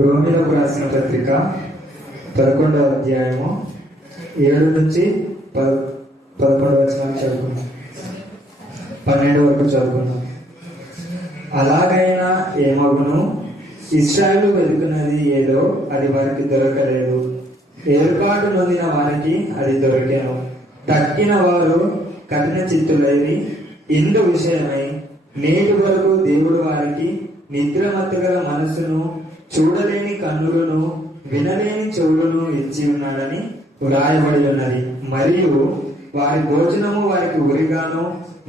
రోమిలకు రాసిన పత్రిక 11వ అధ్యాయము 7 నుంచి 11 వచనాలు చదువుకున్నాం. 12 వరకు చదువుకున్నాం. అలాగైనా ఏమగును, ఇశ్రాయేలు వెతుకున్నది ఏదో అది వారికి దొరకలేదు, ఏర్పాటు నొందిన వారికి అది దొరికాను. తక్కిన వారు కఠిన చిత్తులైరి ఇందు విషయమై నేటి వరకు దేవుడు వారికి నిద్రమత్తు గల మనసును, చూడలేని కన్నులను, వినలేని చెవులను ఇచ్చి ఉన్నాడని వ్రాయబడి ఉన్నది. మరియు వారి భోజనము వారికి ఉరిగాను,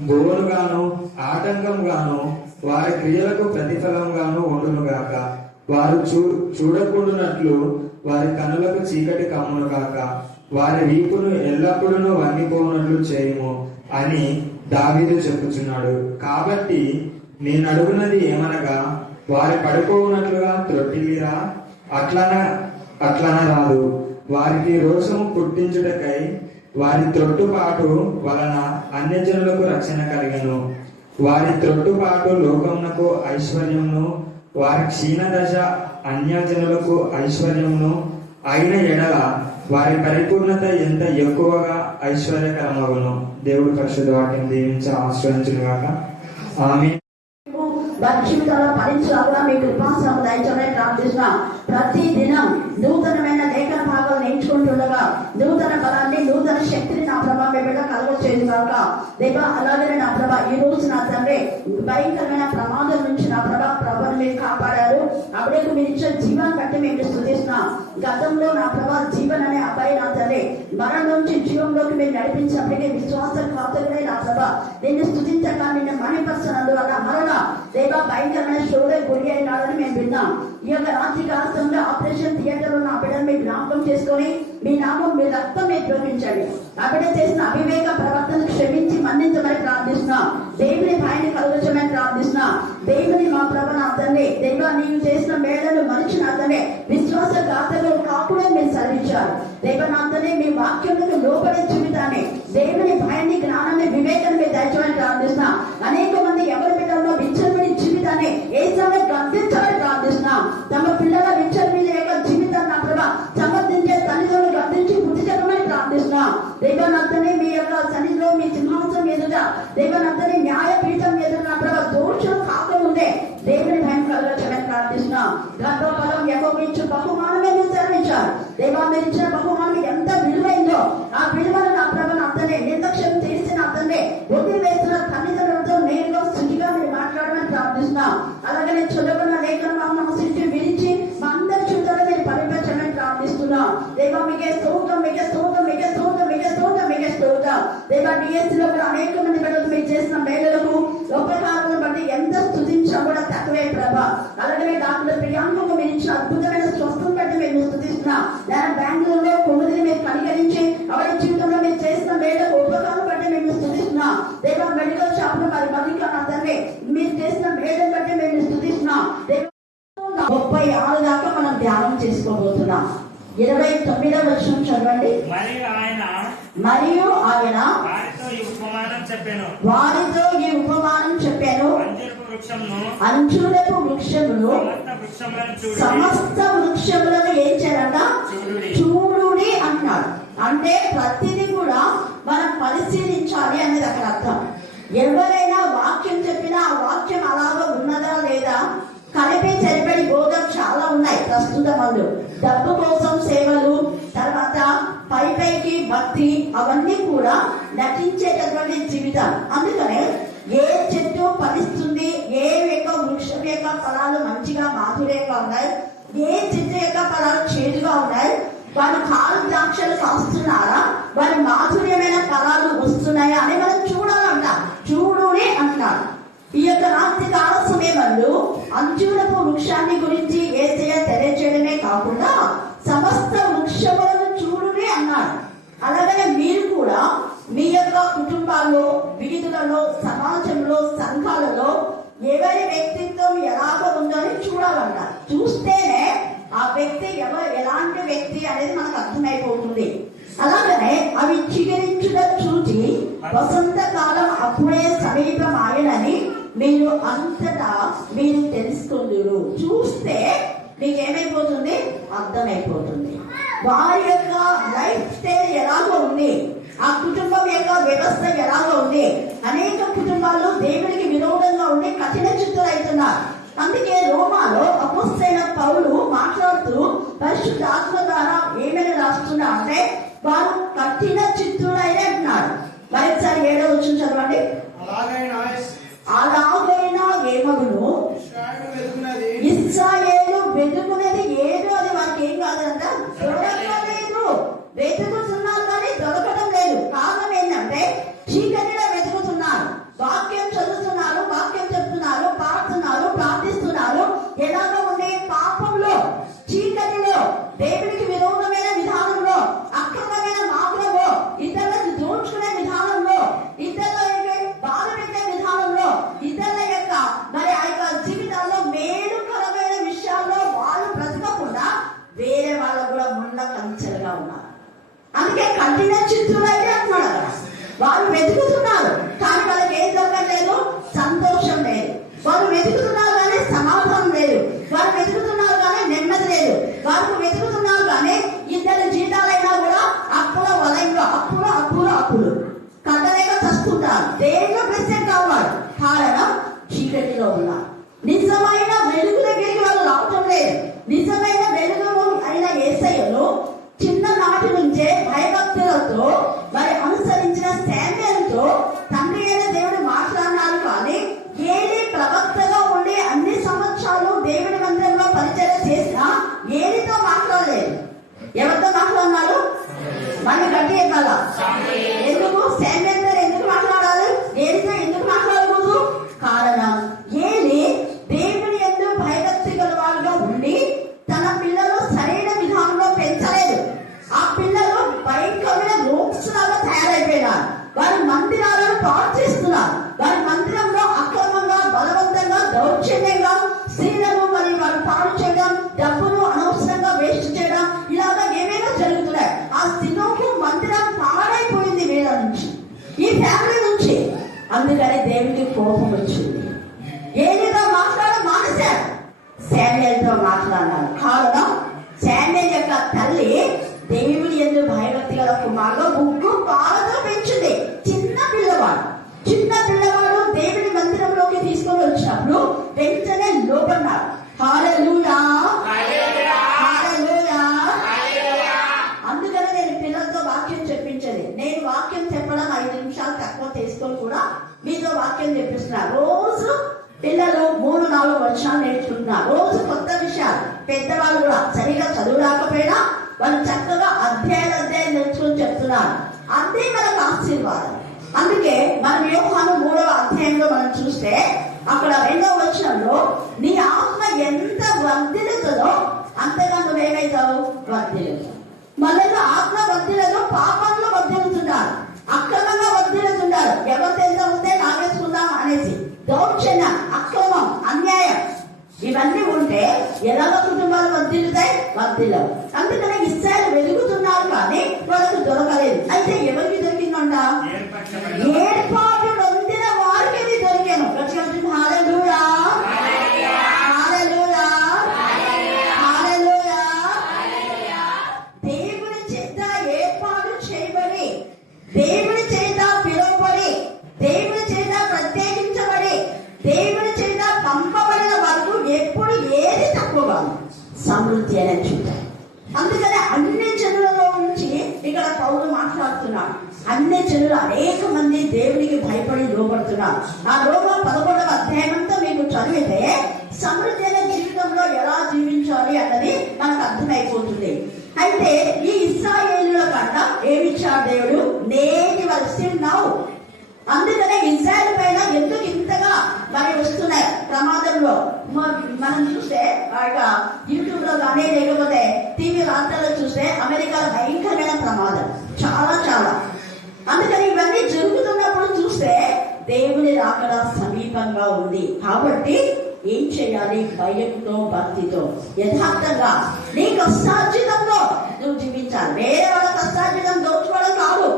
బోనుగాను, ఆటంకంగాను, వారి క్రియలకు ప్రతిఫలంగాను ఉండునుగాక. వారు చూడకుండానట్లు వారి కనులకు చీకటి కమ్మును గాక. వారి వీపును ఎల్లప్పుడూ వన్నిపోనట్లు చేయము అని దావీదు చెప్పుచున్నాడు. కాబట్టి నేను అడుగున్నది ఏమనగా, వారి పడుకోనట్లుగా త్రొట్టిల్లిరా, అట్లన రాదు. వారికి రోషము పుట్టించుటకై వారి త్రొట్టుపాటు వలన అన్యజనులకు రక్షణ కలిగను. వారి త్రొట్టుపాటు లోకమునకు ఐశ్వర్యమును, వారి క్షీణదశ అన్యజనులకు ఐశ్వర్యమును అయిన ఎడల వారి పరిపూర్ణత ఎంత ఎక్కువగా ఐశ్వర్యకరమగును. దేవుడు పరిశుద్ధ వాక్యం దీవించి ఆశ్రయించును గాక. ఆమేన్. వారి జీవితంలో ఫలించాలా మీ కృపాసనం దయచేయమని ప్రార్థిస్తున్నా. ప్రతి దినం నూతనమైన లేఖన భాగాలు నేర్చుకుంటుండగా నూతన బలాన్ని, నూతన శక్తిని నా ప్రభా మీ బిడ్డ కలుగ చేయదు కాక దేవా. అలాగే నా ప్రభా ఈ రోజు నా తండ్రి భయంకరమైన ప్రమాదం నుంచి నా ప్రభాని మీరు కాపాడారు. అప్పుడే మీరు ఇచ్చిన జీవనం బట్టి మేము స్తుతిస్తున్నాం. గతంలో నా ప్రభా జీవన్ అనే అబ్బాయి నా తండ్రి మరణం నుంచి జీవంలోకి మీరు నడిపించినప్పటికీ విశ్వాసఘాతకుడే నా ప్రభా నిన్ను స్తుతించక నిన్ను మణిపరచనందువల్ల మరలా దేవా భయంకరమైన షోడే గురి అయినాడని మేము విన్నాం. ఈ యొక్క రాత్రి కాలంలో ఆపరేషన్ థియేటర్ లో నా బిడ్డను మీరు జ్ఞాపకం చేసుకొని మీ నామం మీ రక్తం మీరు ప్రేమించండి. ఆ బిడ్డ చేసిన అవివేక ప్రవర్తన క్షమించి మన్నించమని ప్రార్థిస్తున్నాం. దేవుని భయాన్ని కలుగచమని ప్రార్థిస్తున్నాం. దేవుని మా ప్రభు నా తండ్రి దేవా నీవు చేసిన మేళను మనిషి నా తండ్రి విశ్వాసఘాతకులు కాకుండా మీరు సర్వించారు. దేవ నా తండ్రి మీ వాక్యములకు లోపడే జీవితాన్ని, దేవుని భయాన్ని, జ్ఞానాన్ని, వివేకాన్ని మీరు దయచేయమని ప్రార్థిస్తున్నాం. అనేక మంది ఎవరి బిడ్డల్లో విచ్చలవిడి జీవితాన్ని ఏ సమయం గద్దించాలని ప్రార్థిస్తున్నాం. తమ పిల్లల విచ్చలవిడి యొక్క జీవితాన్ని నా ప్రభా సమర్థించే తల్లిదండ్రులు గద్దించి బుద్ధి చెప్పమని ప్రార్థిస్తున్నాం. దేవనంతనే మీ యొక్క సన్నిధిలో మీ సింహాసనం ఎదుట దేవనంతనే న్యాయపీఠం ఎదుట నా ప్రభా దోషం కాకముందే దేవుని భయం కలగచ్చమని ప్రార్థిస్తున్నాం. గర్భఫలం యెహోవాయిచ్చు బహుమానమే మీరు సెలవించారు. దేవా మీరు ఇచ్చిన బహుమానం ఎంత విలువైందో ఆ విలువను నా ప్రభు అతనే నిర్లక్ష్యం చేసిన అతనే వదిలివేసిన తల్లిదండ్రులతో నేరుగా శుచిగా మీరు మాట్లాడమని ప్రార్థిస్తున్నాం. అలాగే చదువుకున్న లేఖనం ఆశించి విరిచి మా అందరి చూడాలని మీరు పరిపరచమని ప్రార్థిస్తున్నాం. దేవా మీకే స్తోత్రం, మీకే స్తోత్రం, మీకే స్తోత్రం, మీకే స్తోత్రం, మీకే స్తోత్రం. దేవా డిఎస్సీలో కూడా అనేక మంది బిడ్డలు మీరు చేసిన మేలులకు ఉపకారాలను బట్టి ఎంత స్తుతించా కూడా తక్కువే ప్రభా. అలాగే డాక్టర్ ప్రియాంకకు మీరు ఇచ్చిన అద్భుతమైన స్వస్థం బట్టి మేము స్తుతిస్తున్నాం. నేను బెంగళూరులో కొమ్మిదిని మీరు కనికరించి అవరి జీవితంలో మీరు చేసిన మేలుకు ఉపకారం బట్టి మేము స్తుతిస్తున్నాం. దేవా మెడికల్ షాప్ లో మరి మల్లిక నా తండ్రి మీరు చేసిన మేలును బట్టి మేము స్తుతిస్తున్నాం. 36 దాకా మనం ధ్యానం చేసుకోబోతున్నాం. 29వ వచనం చదవండి. మరియు ఆయన వారితో ఈ ఉపమానం చెప్పాను. అంజూరపు వృక్షమును సమస్త వృక్షములను ఏం చేయాలంట? చూడుడి అన్నాడు. అంటే ప్రతిదీ కూడా మనం పరిశీలించాలి అనేది అక్కడ అర్థం. ఎవరైనా వాక్యం చెప్పినా ఆ వాక్యం అలాగా ఉన్నదా లేదా కలిపి చెరిపడి బోధం చాలా ఉన్నాయి ప్రస్తుత మందు. డబ్బు కోసం సేవలు, తర్వాత పైకి భక్తి, అవన్నీ కూడా నటించేటటువంటి జీవితం. అందుకనే ఏ చెట్టు ఫలిస్తుంది, ఏ యొక్క వృక్షం యొక్క ఫలాలు మంచిగా మాధుర్యంగా ఉన్నాయి, ఏ చెట్టు యొక్క ఫలాలు చేదుగా ఉన్నాయి, వారు కాలు ద్రాక్షలు కాస్తున్నారా, వారి మాధుర్యమైన ఫలాలు వస్తున్నాయా అని మనం చూడాలంట. చూడునే అంటారు. ఈ యొక్క రాత్రి కాల సమయంలో అంజూరపు వృక్షాన్ని గురించి యేసయ్య తెలియజేయడమే కాకుండా సమస్త వృక్షములను చూడునే అన్నాడు. అలాగే మీరు కూడా మీ యొక్క కుటుంబాల్లో, వీధులలో, సమాజంలో, సంఘాలలో ఎవరి వ్యక్తిత్వం ఎలాగ ఉందో అని చూడాలంట. చూస్తేనే ఆ వ్యక్తి ఎలాంటి వ్యక్తి అనేది మనకు అర్థమైపోతుంది. అలాగనే అవి చిగురించుట చూచి వసంతకాలం అప్పుడే సమీపమాయనని మీరు అంతటా మీరు తెలుసుకుందురు. చూస్తే మీకు ఏమైపోతుంది? అర్థమైపోతుంది. వారి యొక్క లైఫ్ స్టైల్ ఎలాగో ఉంది, ఆ కుటుంబం యొక్క వ్యవస్థ ఎలాగో ఉంది. అనేక కుటుంబాలు దేవుడికి విరోధంగా ఉండి కఠిన చిత్తులవుతున్నారు. అందుకే రోమాలో అపోస్తలుడైన పౌలు మాట్లాడుతూ పరిశుద్ధ ఆత్మ ద్వారా ఏమైనా రాస్తున్నా అంటే వారు కఠిన చిత్తుడైన అంటున్నాడు. మరొకసారి 7వ వచనం చదవండి. అలాగైనా ఏమగును, ఇశ్రాయేలు వెతుకునేది ఏదో అది వారికి ఏం కాదంట, దొరకలేదు. వెతుకుతున్నారు కానీ దొరకడం లేదు. కారణం ఏంటంటే చీకటిలో వెతుకుతున్నారు, వాక్యం చదువుతున్నారు, వాక్యం చెప్తున్నారు, పాడుతున్నారు, ప్రార్థిస్తున్నారు. ఎలాగో ఉండే పాపంలో, చీకటిలో, దేవుడికి విరోధమైన విధానంలో, అక్రమమైన మార్గంలో, ఇతరులను దోచుకునే విధానంలో, ఇతరుల బాధ పెట్టే విధానంలో, ఇతరుల యొక్క మరి ఆ యొక్క జీవితాల్లో మేలుకరమైన విషయాల్లో వాళ్ళు బ్రతకకుండా వేరే వాళ్ళకు కూడా ముండ కంచెలుగా ఉన్నారు. అందుకే కఠిన చిత్తులైతే అంటున్నాడు అక్కడ. వారు వెతుకుతున్నారు కానీ వాళ్ళకి ఏం దొరకలేదు, సంతోషం లేదు. వారు వెతుకుతున్నారు కానీ సమాధానం లేదు. వారు వెతుకుతున్నారు కానీ నెమ్మది లేదు. వారు వెతుకుతున్నారు కానీ ఇద్దరు జీతాలైనా కూడా అప్పుల వలయంలో అప్పులు కట్టలేక చస్తుంటారు. దేనిలో ప్రెసెంట్ అవ్వాలి, కారణం చీకటిలో ఉన్నారు. నిజమైన వెలుగు దగ్గరికి వాళ్ళు రావటం లేదు. నిజమైన వెలుగు అయిన యేసయ్యను చిన్ననాటి నుంచే భయభక్తులతో మరి అనుసరించిన శామ్యూయలుతో తండ్రి అయిన దేవుడు మాట్లాడినారు. కానీ ఏలి ప్రవక్తగా ఉండి అన్ని సంవత్సరాలు దేవుడి మందిరంలో పరిచయం చేసినా ఏలితో మాట్లాడలేదు. ఎవరితో మాట్లాడినారు? మన గట్టి ఎక్కాల. ఎందుకు శామ్యూయల్తో ఎందుకు మాట్లాడాలి, ఏలితో ఎందుకు మాట్లాడకూడదు? కారణం ఏలి దేవుని యందు భయభక్తి గల వారుగా ఉండి తన పిల్లలు సరైన విధానంలో పెంచలేదు. ఆ పిల్లలు భయంకరమైన రూప్స్ లాగా తయారైపోయినారు. వారి మందిరాలను పాడు చేస్తున్నారు. వారి మందిరంలో అక్రమంగా, బలవంతంగా, దౌర్జన్యంగా స్త్రీలను మరి వారు పాడు చేయడం, డబ్బును అనవసరంగా వేస్ట్ చేయడం, ఇలాగా ఏమేమో జరుగుతున్నాయి. ఆ స్థితికి మందిరం పాడైపోయింది వీళ్ళ నుంచి, ఈ ఫ్యామిలీ నుంచి. అందుకని దేవుడికి కోపం వచ్చింది. ఏలితో మాట్లాడడం మానేశారు, శామ్యూయల్తో మాట్లాడినారు. కారణం శామ్యూయల్ యొక్క తల్లి దేవుని యందు భయభక్తి గల కుమారుడు ముగ్గు పాలతో పెంచింది. చిన్న పిల్లవాడు దేవుని మందిరంలోకి తీసుకొని వచ్చినప్పుడు వెంటనే లోపడ్డాడు. హల్లెలూయా, హల్లెలూయా. అందుకని నేను పిల్లలతో వాక్యం చెప్పించేది. నేను వాక్యం చెప్పడం 5 నిమిషాలు తక్కువ తీసుకొని కూడా మీతో వాక్యం చెప్పిస్తున్నా. రోజు పిల్లలు 3-4 వర్షాలు నేర్చుకుంటున్నారు. రోజు కొత్త విషయాలు. పెద్దవాళ్ళు కూడా సరిగా చదువు రాకపోయినా వాళ్ళు చక్కగా అధ్యాయాలు నేర్చుకుని చెప్తున్నారు. అదే మనకు ఆశీర్వాదం. అందుకే మనం యోహాను 3వ అధ్యాయంలో మనం చూస్తే అక్కడ 2వ వచనంలో నీ ఆత్మ ఎంత వర్ధిల్లుతుందో అంతగా నువ్వేమైతావు, వర్ధిల్లుతావు. మళ్ళీ ఆత్మ వర్ధిల్లదు, పాపంలో వర్ధిల్లుతున్నారు, అక్రమంగా వర్ధిల్లుతున్నారు. ఎవరు ఎంత ఉంటే నాగేసుకుందాం అనేసి దౌర్జన్యం, అక్రమం, అన్యాయం ఇవన్నీ ఉంటే ఎలాగ కుటుంబాలు వర్ధిల్లవు. అందుకనే ఇశ్రాయేలు వెలుగుతున్నారు కానీ వాళ్ళకు దొరకలేదు. అయితే ఎవరికి దొరికిందంట? ఏర్పాటు నొందిన వారికి ఇది దొరికాను. హల్లెలూయా, హల్లెలూయా, హల్లెలూయా. దేవుని చేత ఏర్పాటు చేయబడి, దేవుని చేత పిలువబడి, దేవుని చేత ప్రత్యేకించబడి, దేవుని చేత పంపబడిన వరకు ఎప్పుడు ఏది తక్కువగా సమృద్ధి అనేది చూద్దాం. అందుకని అన్ని జనులలో నుంచి ఇక్కడ పౌలు మాట్లాడుతున్నాడు. అన్ని జనులు అనేక మంది దేవునికి భయపడి లోపడుతున్నారు. ఆ రోమ 11వ అధ్యాయంతో మీకు చదివితే సమృద్ధి అయిన జీవితంలో ఎలా జీవించాలి అన్నది మనకు అర్థమైపోతుంది. అయితే ఈ ఇశ్రాయేలుల కన్నా ఏమిచ్చాడు దేవుడు? నేటి వరకు నౌ. అందుకనే ఇజ్రాయెల్ పైన ఎందుకు ఇంతగా మరి వస్తున్నాయి ప్రమాదంలో మనం చూస్తే యూట్యూబ్ లో కానీ లేకపోతే టీవీ వార్తల్లో చూస్తే అమెరికాలో భయంకరమైన ప్రమాదం, చాలా. అందుకని ఇవన్నీ జరుగుతున్నప్పుడు చూస్తే దేవుని రాకడ సమీపంగా ఉంది. కాబట్టి ఏం చేయాలి? భయంతో, భక్తితో, యథార్థంగా నీ కష్టార్జితంలో నువ్వు జీవించాలి. వేరే వాళ్ళ కష్టార్జితం దోచుకోవడం కాదు.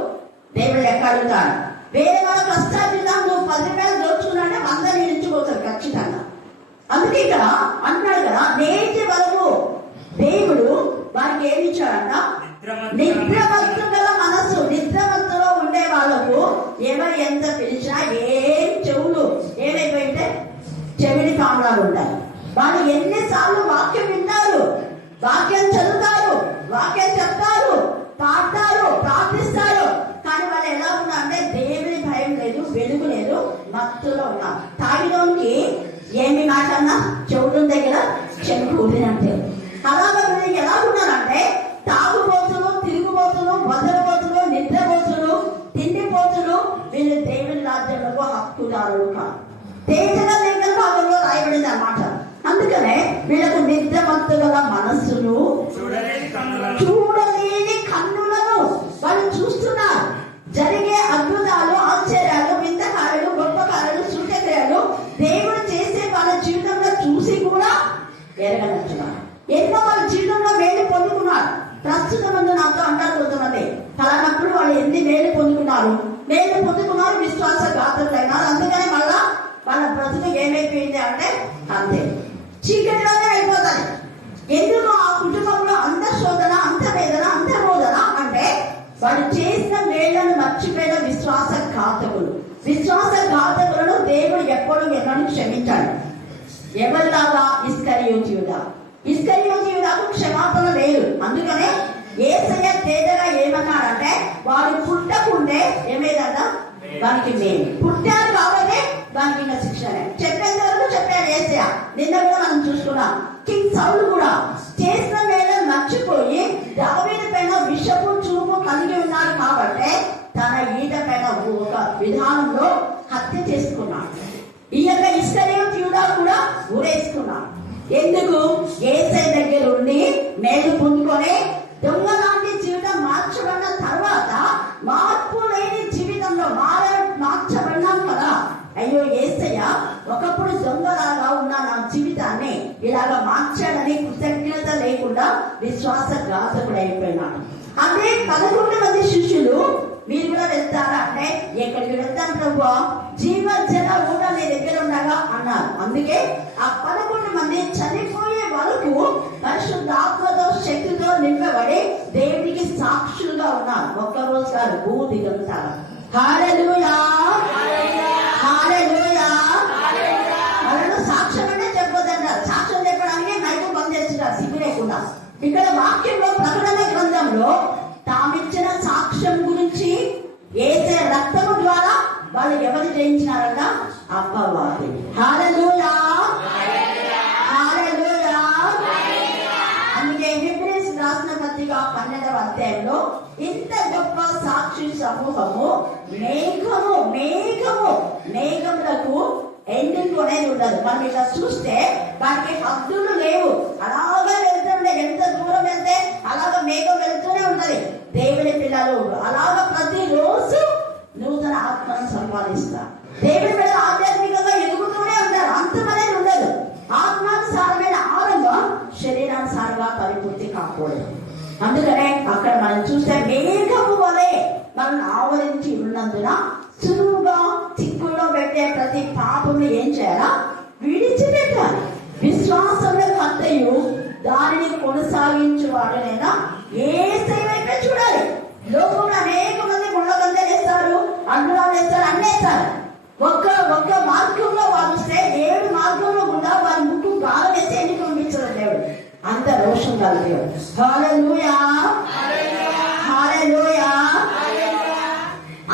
దేవుడు లెక్క అడుగుతాడు. వేరే వాళ్ళ కష్టార్జితం నువ్వు 10 రూపాయలు దోచుకున్నాడే 100 నిలిచిపోతారు ఖచ్చితంగా. అందుకే ఇక్కడ అంటున్నాడు కదా, నేటి వరకు దేవుడు నిద్రమత్తు గల మనసు. నిద్రమత్తులో ఉండే వాళ్ళకు ఎవరు ఎంత పిలిచినా ఏం చెవులు ఏమైపోయింటే చెవిని కామలాలు ఉంటాయి. వాళ్ళు ఎన్నిసార్లు వాక్యం వింటారు, వాక్యం చదువుతారు, వాక్యం చెప్తారు, పాడతారు, ప్రార్థిస్తారు, కానీ వాళ్ళు ఎలా ఉన్నారంటే దేవుని భయం లేదు, వెలుగు లేదు, మత్తులో ఉన్నారు. తాగిలోనికి ఏమి మాటన్నా చెవుల దగ్గర చెవి కూడినంటే అలాగే వీళ్ళు ఎలా ఉన్నారంటే తాగుబోతులు, తిరుగుబోతులు, వదలబోతులు, నిద్రపోతులు, తిండిపోతులు. వీళ్ళు దేవుని రాజ్యంలో హక్కుదారులు కాదు. తేజల లేఖన భాగంలో రాయబడింది అన్నమాట. అందుకనే వీళ్ళకు నిద్రమత్తు గల మనస్సును, చూడలేని కన్నులను. వాళ్ళు చూస్తున్నారు జరిగే అద్భుతాలు, ఆశ్చర్యాలు, వింతకార్యాలు, గొప్ప కార్యాలు, సూచక్రియలు దేవుడు చేసే వాళ్ళ జీవితంలో చూసి కూడా ఎరగనట్టున్నారు. ఎన్నో వాళ్ళ జీవితంలో మేలు పొందుకున్నారు. ప్రస్తుతం ముందు నాతో అంటారు కొంతమంది, ఫలానప్పుడు వాళ్ళు ఎన్ని మేలు పొందుకున్నారు, విశ్వాసఘాతులైనారు. అందుకనే మళ్ళా వాళ్ళ బ్రతుకు ఏమైపోయింది అంటే అంతే, చీకటిలోనే అయిపోతాయి. ఎందుకు ఆ కుటుంబంలో అంత శోధన, అంత వేదన, అంత రోదన అంటే వాళ్ళు చేసిన మేళ్లను మర్చిపోయిన విశ్వాసఘాతకులు. విశ్వాసఘాతకులను దేవుడు ఎప్పుడు ఎన్నడూ క్షమించాడు. ఎవరిలాగా? ఇస్కరియోతు యూదా. ఇస్కరియోతు యూదాకు క్షమాపణ లేదు. అందుకనే యేసయ్య తేజగా ఏమన్నాడంటే వాడు పుట్టకుండే ఏమేదంట వానికి మేలు, పుట్టారు కాబట్టి వానికి ఇంకా శిక్షణ చెప్పేంత వరకు చెప్పాడు యేసయ్య. నిన్న కూడా మనం చూసుకున్నాం. కింగ్ సౌలు కూడా చేసిన మేళను మర్చిపోయి దావీదు పైన విషపు చూపు కలిగి ఉన్నాడు కాబట్టి తన ఈట పైన ఒక విధానంలో హత్య చేసుకున్నాడు. ఈ యొక్క ఇస్కరియోతు యూదా కూడా ఊరేసుకున్నాడు. ఎందుకు? యేసయ్య దగ్గర ఉండి మేలు పొందుకొని దొంగ లాంటి జీవితం మార్చబడిన తర్వాత మార్పు లేని జీవితంలో మార్చబడినాం కదా. అయ్యో యేసయ్య ఒకప్పుడు దొంగలాగా ఉన్న నా జీవితాన్ని ఇలాగ మార్చాడని కృతజ్ఞత లేకుండా విశ్వాసఘాతకుడు అయిపోయినాడు. అదే 11 మంది శిష్యులు మీరు కూడా వెళ్తారా అంటే ఎక్కడికి వెళ్తాను ప్రభు, జీవజల ఊట నీ దగ్గర ఉండగా అన్నారు. అందుకే ఆ 11 మంది చనిపోయే వరకు పరిశుద్ధాత్మతో శక్తితో నింపబడి దేవునికి సాక్షులుగా ఉన్నారు. ఒక్కరోజు కాదు, భూదిగంతారు. హల్లెలూయా, హల్లెలూయా. వాళ్ళను సాక్ష్యం అంటే చెప్పొద్దంటారు. సాక్ష్యం చెప్పడానికి మైకు బంద్ చేస్తున్నారు సిగ్గు లేకుండా. ఇక్కడ వాక్యంలో ప్రకటన గ్రంథంలో తామిచ్చిన సాక్ష్యం గురించి యేసయ్య రక్తము ద్వారా వాళ్ళు ఎవరు జయించినారట? అపవాది. హల్లెలూయా, హల్లెలూయా. అందుకే హెబ్రీస్ రాసిన పత్రిక 12వ అధ్యాయంలో ఇంత గొప్ప సాక్షి సమూహము మేఘములకు ఎండింగ్ అనేది ఉండదు. మనం ఇలా చూస్తే వాటికి హద్దులు లేవు. అలాగే వెళ్తుండే, ఎంత దూరం వెళ్తే అలాగ మేఘం వెళ్తూనే ఉంటది. దేవుని పిల్లలు అలాగ ప్రతిరోజు నూతన ఆత్మను సంపాదిస్తారు. దేవుని పిల్లలు ఆధ్యాత్మికంగా ఎదుగుతూనే ఉంటారు. అంతమనేది ఉండదు. ఆత్మానుసారమైన ఆరంభం శరీరానుసారంగా పరిపూర్తి కాకూడదు. అందుకనే అక్కడ మనం చూస్తే మేఘము వలె మనం ఆవరించి ఉన్నందున సులువుగా చిక్కుల్లో పెట్టే ప్రతి పాపము ఏం చేయాలా? విడిచిపెట్టాలి. విశ్వాసంలో కర్తయు దానిని కొనసాగించువాడనైనా యేసయ్య వైపే చూడాలి. లోకంలో అనేక మంది ముళ్ళగంద వేస్తారు, అంటున్నాలు వేస్తారు, అన్నీ వేస్తారు. ఒక్క మార్గంలో వారు వస్తే 7 మార్గంలో గుండా వారి ముక్కు గాలం వేసి ఎన్ని పంపించడం దేవుడు. అంత రోషం కాదు దేవుడు. హల్లెలూయా, హల్లెలూయా.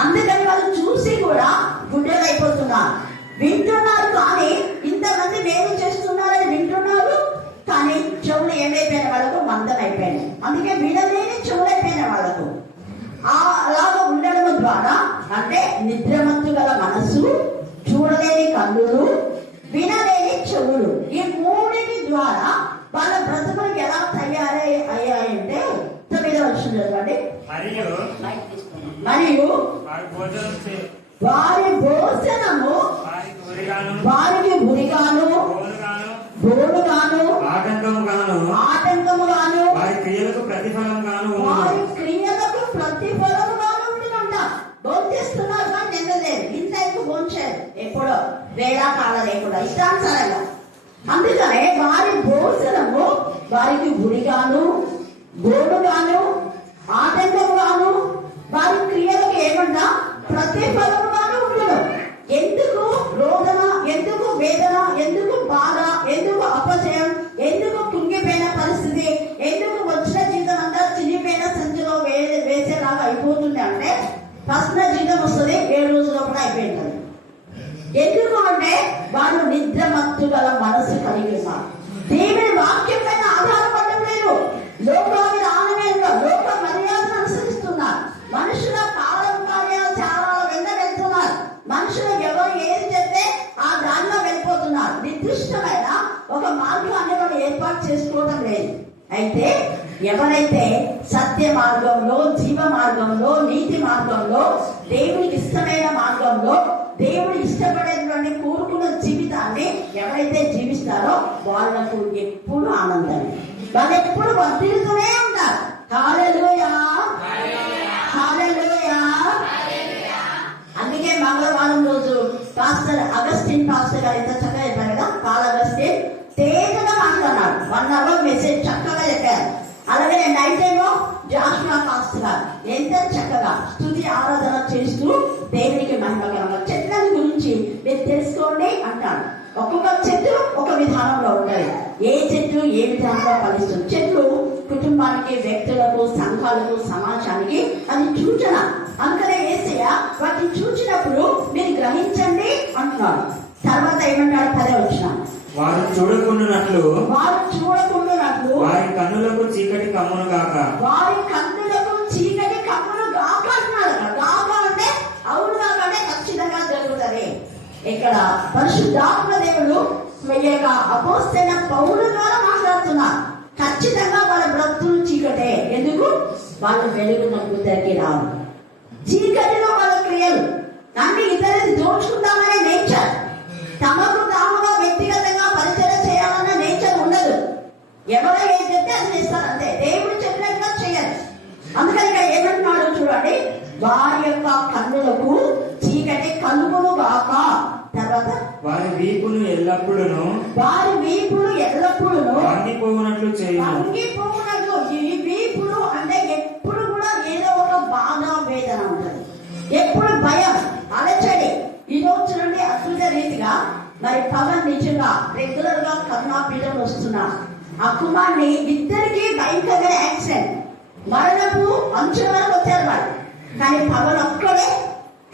అందుకని వాళ్ళు చూసి కూడా గుడ్డలు అయిపోతున్నారు. వింటున్నారు కానీ ఇంతమంది మేలు చేస్తున్నారని వింటున్నారు కానీ చెవులు ఏమైపోయిన వాళ్ళకు మందం అయిపోయినాయి. అందుకే వినలేని చెవులైపోయిన వాళ్ళకు. అలాగా ఉండడం ద్వారా అంటే నిద్రమత్తు గల మనస్సు, చూడలేని కన్నులు, వినలేని చెవులు, ఈ 3 ద్వారా వాళ్ళ బ్రతుకులకు ఎలా తయారయ్యాయంటే 9వ వచనం చదవండి. మరియు వారి భోజనము వారికి ఉరిగాను, బోనుగాను, ఆటంకముగాను, వారి క్రియలకు ప్రతిఫలముగాను ఉంటుందంట. భోంచేస్తున్నారు కానీ నిన్నలేదు, ఇంత ఎక్కువ భోంచారు ఎప్పుడో వేళాకాల లేకుండా ఇష్టానుసారంగా. అందుకనే వారి భోజనము వారికి ఉరిగాను, బోనుగాను, ప్రతిఫలము వాడు ఉండడు. ఎందుకు రోదన, ఎందుకు వేదన, ఎందుకు బాధ, ఎందుకు అపజయం, ఎందుకు కుంగిపోయిన పరిస్థితి, ఎందుకు వచ్చిన జీవితం అంతా చినిపోయిన సంచిలో వేసేలాగా అయిపోతుంది అంటే ఫస్ట్ జీవితం వస్తుంది 7 రోజుల లోపల అయిపోయింది. ఎందుకు అంటే వాడు నిద్రమత్తు గల మనసు కలిగి ఉన్నారు. దేవుని వాక్యం పైన ఆధారపడడం లేదు. లోకాన్ని ఆనందంగా లోక మర్యాదను అనుసరిస్తున్నారు. మనుషుల కాలం కార్యాలు చాలా వెంట వెళ్తున్నారు. మనుషులు ఎవరు ఏది చెప్తే ఆ దానిలో వెళ్ళిపోతున్నారు. నిర్దిష్టమైన ఒక మార్గాన్ని వాళ్ళు ఏర్పాటు చేసుకోవడం లేదు. అయితే ఎవరైతే సత్య మార్గంలో, జీవ మార్గంలో, నీతి మార్గంలో, దేవునికి ఇష్టమైన మార్గంలో, దేవుడు ఇష్టపడేటువంటి కోరుకున్న జీవితాన్ని ఎవరైతే జీవిస్తారో వాళ్లకు ఎప్పుడు ఆనందమే. వాళ్ళు ఎప్పుడు వర్ధిల్లుతూనే ఉంటారు. హల్లెలూయా, హల్లెలూయా. అందుకే మంగళవారం రోజు పాస్టర్ అగస్టిన్ పాస్టర్ గారు ఎంత చక్కగా చెప్పారు కదా. పాల్ అగస్టిన్ తేజగా మాట్లాడారు. 1 hour మెసేజ్ చక్కగా చెప్పారు. అలాగే నైట్ ఏమో జాషువా పాస్టర్ గారు ఎంత చక్కగా స్తుతి ఆరాధన చేస్తూ దేవునికి మహిమకరంగా చెట్ల గురించి మీరు తెలుసుకోండి అంటాడు. ఒక్కొక్క చెట్టు ఒక విధానంలో ఉంటాయి. ఏ చెట్టు ఏ విధానంలో ఫలిస్తుంది. చెట్లు కుటుంబానికి, వ్యక్తులకు, సంఘాలకు, సమాజానికి అది సూచన. అందుకనే యేసయ్య వాటిని చూచినప్పుడు మీరు గ్రహించండి అంటున్నాడు. తర్వాత ఏమంటాడు 10వ వచనం, వారు చూడకుండానట్లు వారి కన్నులకు చీకటి కమ్మును గాక. వారి కన్నులకు చీకటి కమ్మును గాక అంటున్నాడు. గాక అంటే అవును గాక అంటే ఖచ్చితంగా జరుగుతుంది. ఇక్కడ పరిశుద్ధాత్మ దేవుడు అపోస్తలైన పౌలు ద్వారా మాట్లాడుతున్నారు. ఖచ్చితంగా వాళ్ళ బ్రతుకులు చీకటే. ఎందుకు? వాళ్ళు వెలుగు నమ్ముతానికి రావు. చీకటిలో వాళ్ళ క్రియలు అన్ని ఇతరులు దోచుకుందామనే నేచర్, తమకు తాముగా వ్యక్తిగతంగా పరిచయం చేయాలన్న నేచర్ ఉండదు. ఎవరో ఏం చెప్తే అది చేస్తారు అంతే. దేవుడు చెప్పినట్టుగా చేయాలి. అందుకని ఇక్కడ ఏమంటున్నాడు చూడండి, వారి యొక్క కన్నులకు చీకటి కలుగును గాక. తర్వాత వారి వీపును ఎల్లప్పుడూ వంగిపోవునట్లు చేయును. ఈ వీపులు అంటే ఎప్పుడు కూడా ఏదో ఒక బాధ, వేదన ఉంటుంది. ఎప్పుడు భయం, అలచడి. ఈ రోజు నుండి అద్భుత రీతిగా మరి పవన్ నిజంగా రెగ్యులర్ గా కరుణాపీఠం వస్తున్నారు. ఆ కుమార్ని ఇద్దరికి భయంకరమైన యాక్సిడెంట్, మరణపు అంచుల వరకు వచ్చారు వాళ్ళు. కానీ పవన్ ఒక్కడే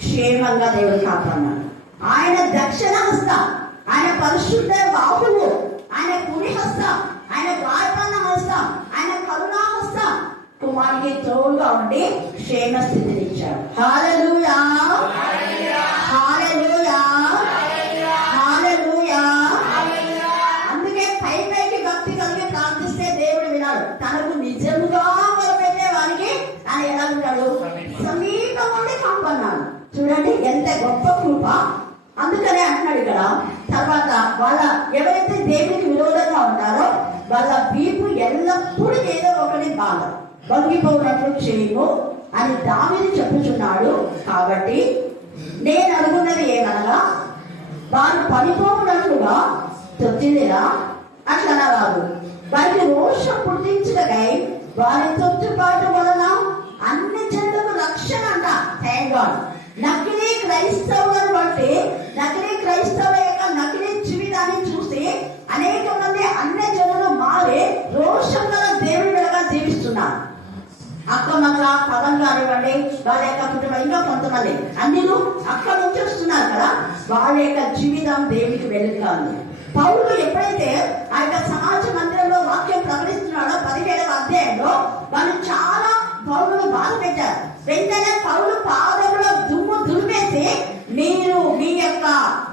క్షేమంగా దేవుడు కాపాడినాడు. ఆయన దక్షిణ హస్తం, ఆయన పరిశుద్ధ బాహువు, ఆయన కుడి హస్తం, ఆయన వార్పణ హస్తం, ఆయన కరుణా హస్తం కుమారునికి తోడుగా ఉండి క్షేమ స్థితిని ఇచ్చాడు. హల్లెలూయా, హల్లెలూయా, హల్లెలూయా. అందుకే పైకి భక్తి కలిగి ప్రార్థిస్తే దేవుడు వినాడు. తనకు నిజముగా మొదలుపెట్టే వారికి ఆయన ఎలా ఉంటాడు? సమీపం ఉండి కాపాడినాడు. చూడండి ఎంత గొప్ప కృప. అందుకనే అంటున్నాడు ఇక్కడ. తర్వాత వాళ్ళ ఎవరైతే దేవునికి విరోధంగా ఉంటారో వాళ్ళ వీపు ఎల్లప్పుడూ ఏదో ఒకటి బాధ, వంగిపోయినట్లు చేయము అని దావీదు చెప్పుచున్నాడు. కాబట్టి నేను అనుకున్నది ఏమనగా, వారు పడిపోకున్నట్లుగా తొత్తిదిరా అట్లా రాదు. వారికి రోషం పుట్టించడకై వారి తొత్తుపాటు వలన అన్ని జనులకు రక్షణ అంట. Thank God. నకిలీ క్రైస్తవులను బట్టి, నకిలీ క్రైస్తవుల యొక్క నకిలీ జీవితాన్ని చూసి అనేక మంది అన్య జనులు మారి రోషం గల దేవుని బిడ్డగా జీవిస్తున్నారు. అక్కమక్క పవన్ కానివ్వండి, వాళ్ళ యొక్క కుటుంబం, ఇంకా కొంతమంది అన్నిలు అక్కడ నుంచి వస్తున్నారు కదా, వాళ్ళ యొక్క జీవితం దేవునికి వెలుగుగా ఉంది. పౌలు ఎప్పుడైతే ఆ యొక్క సమాజ మందిరంలో వాక్యం ప్రకటిస్తున్నాడో 17వ అధ్యాయంలో వాళ్ళు చాలా పౌరులు బాధ పెట్టారు. వెంటనే పౌలు పాదములో దుమ్ము దులిపేసి, మీరు మీ యొక్క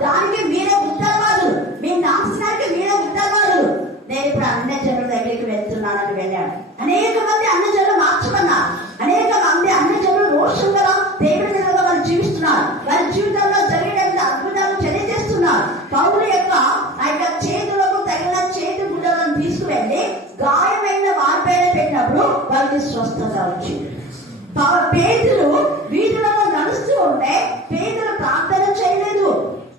దానికి మీరే ఉత్తరవాదులు, మీ నాశనానికి మీరే ఉత్తరవాదులు, నేను ఇప్పుడు అన్య జనుల దగ్గరికి వెళ్తున్నానని వెళ్ళాడు. అనేక మంది అన్య జనులు మార్చుకున్నారు. అనేక మంది అన్య జనులు రోషం గల దేవుడి మీద వాళ్ళు జీవిస్తున్నారు. వారి జీవితంలో జరిగేటువంటి అద్భుతాలు తెలియజేస్తున్నారు. పౌలు యొక్క ఆ యొక్క చేతులకు తగిన చేతి గుడ్డలను తీసుకువెళ్ళి గాయమైన వారిపైన పెట్టినప్పుడు వారికి స్వస్థత వచ్చింది. పేతురు వీధులలో నడుస్తూ ఉంటే పేతురు ప్రార్థన చేయలేదు,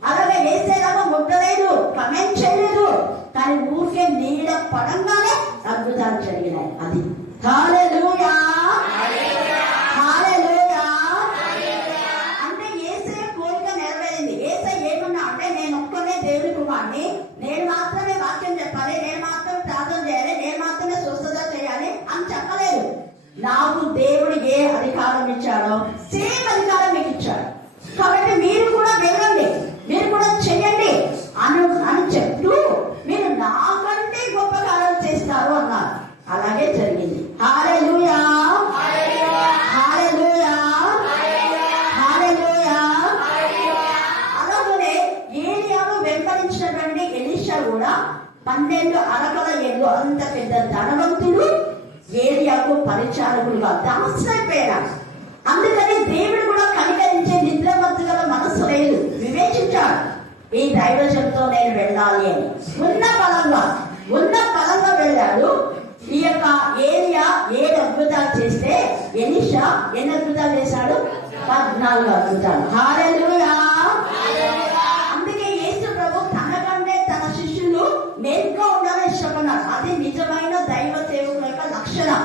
అలాగే వేసేలాగా ముట్టలేదు, కమెంట్ చేయలేదు. కానీ ఊరికే నీడ పడంగానే అద్భుతాలు జరిగినాయి. అది హల్లెలూయా, హల్లెలూయా. అంటే నాకు దేవుడు ఏ అధికారం ఇచ్చాడో సేమ్ అధికారం మీకు ఇచ్చాడు. కాబట్టి మీరు కూడా వెళ్ళండి, మీరు కూడా చెయ్యండి అని చెప్తూ మీరు నాకంటే గొప్ప కార్యం చేస్తారు అన్నారు. అలాగే జరిగింది. హల్లెలూయా, హల్లెలూయా, హల్లెలూయా. అలాగనే ఏలియాను వెంబడించినటువంటి ఎలీషా కూడా 12 అరకల ఏళ్ళు అంత పెద్ద ధనవంతుడు ఏలియాకు పరిచారకులుగా దాసైపోయారు. అందుకని దేవుడు కూడా కనికరించే నిద్రమత్తు గల మనస్సు లేదు, వివేచించాడు. ఈ దైవజంతో నేను వెళ్ళాలి అని ఉన్న బలంగా వెళ్ళాడు. ఈ యొక్క ఏలియా 7 అద్భుతాలు చేస్తే ఎలీషా ఎన్ని అద్భుతాలు చేశాడు? 14 అద్భుతాలు. హల్లెలూయా. అందుకే యేసు ప్రభు తనకంటే తన శిష్యులు మెరుగ్గా ఉండాలని ఇష్టపడ్డారు. అది నిజమైన దైవ సేవకుల యొక్క లక్షణం.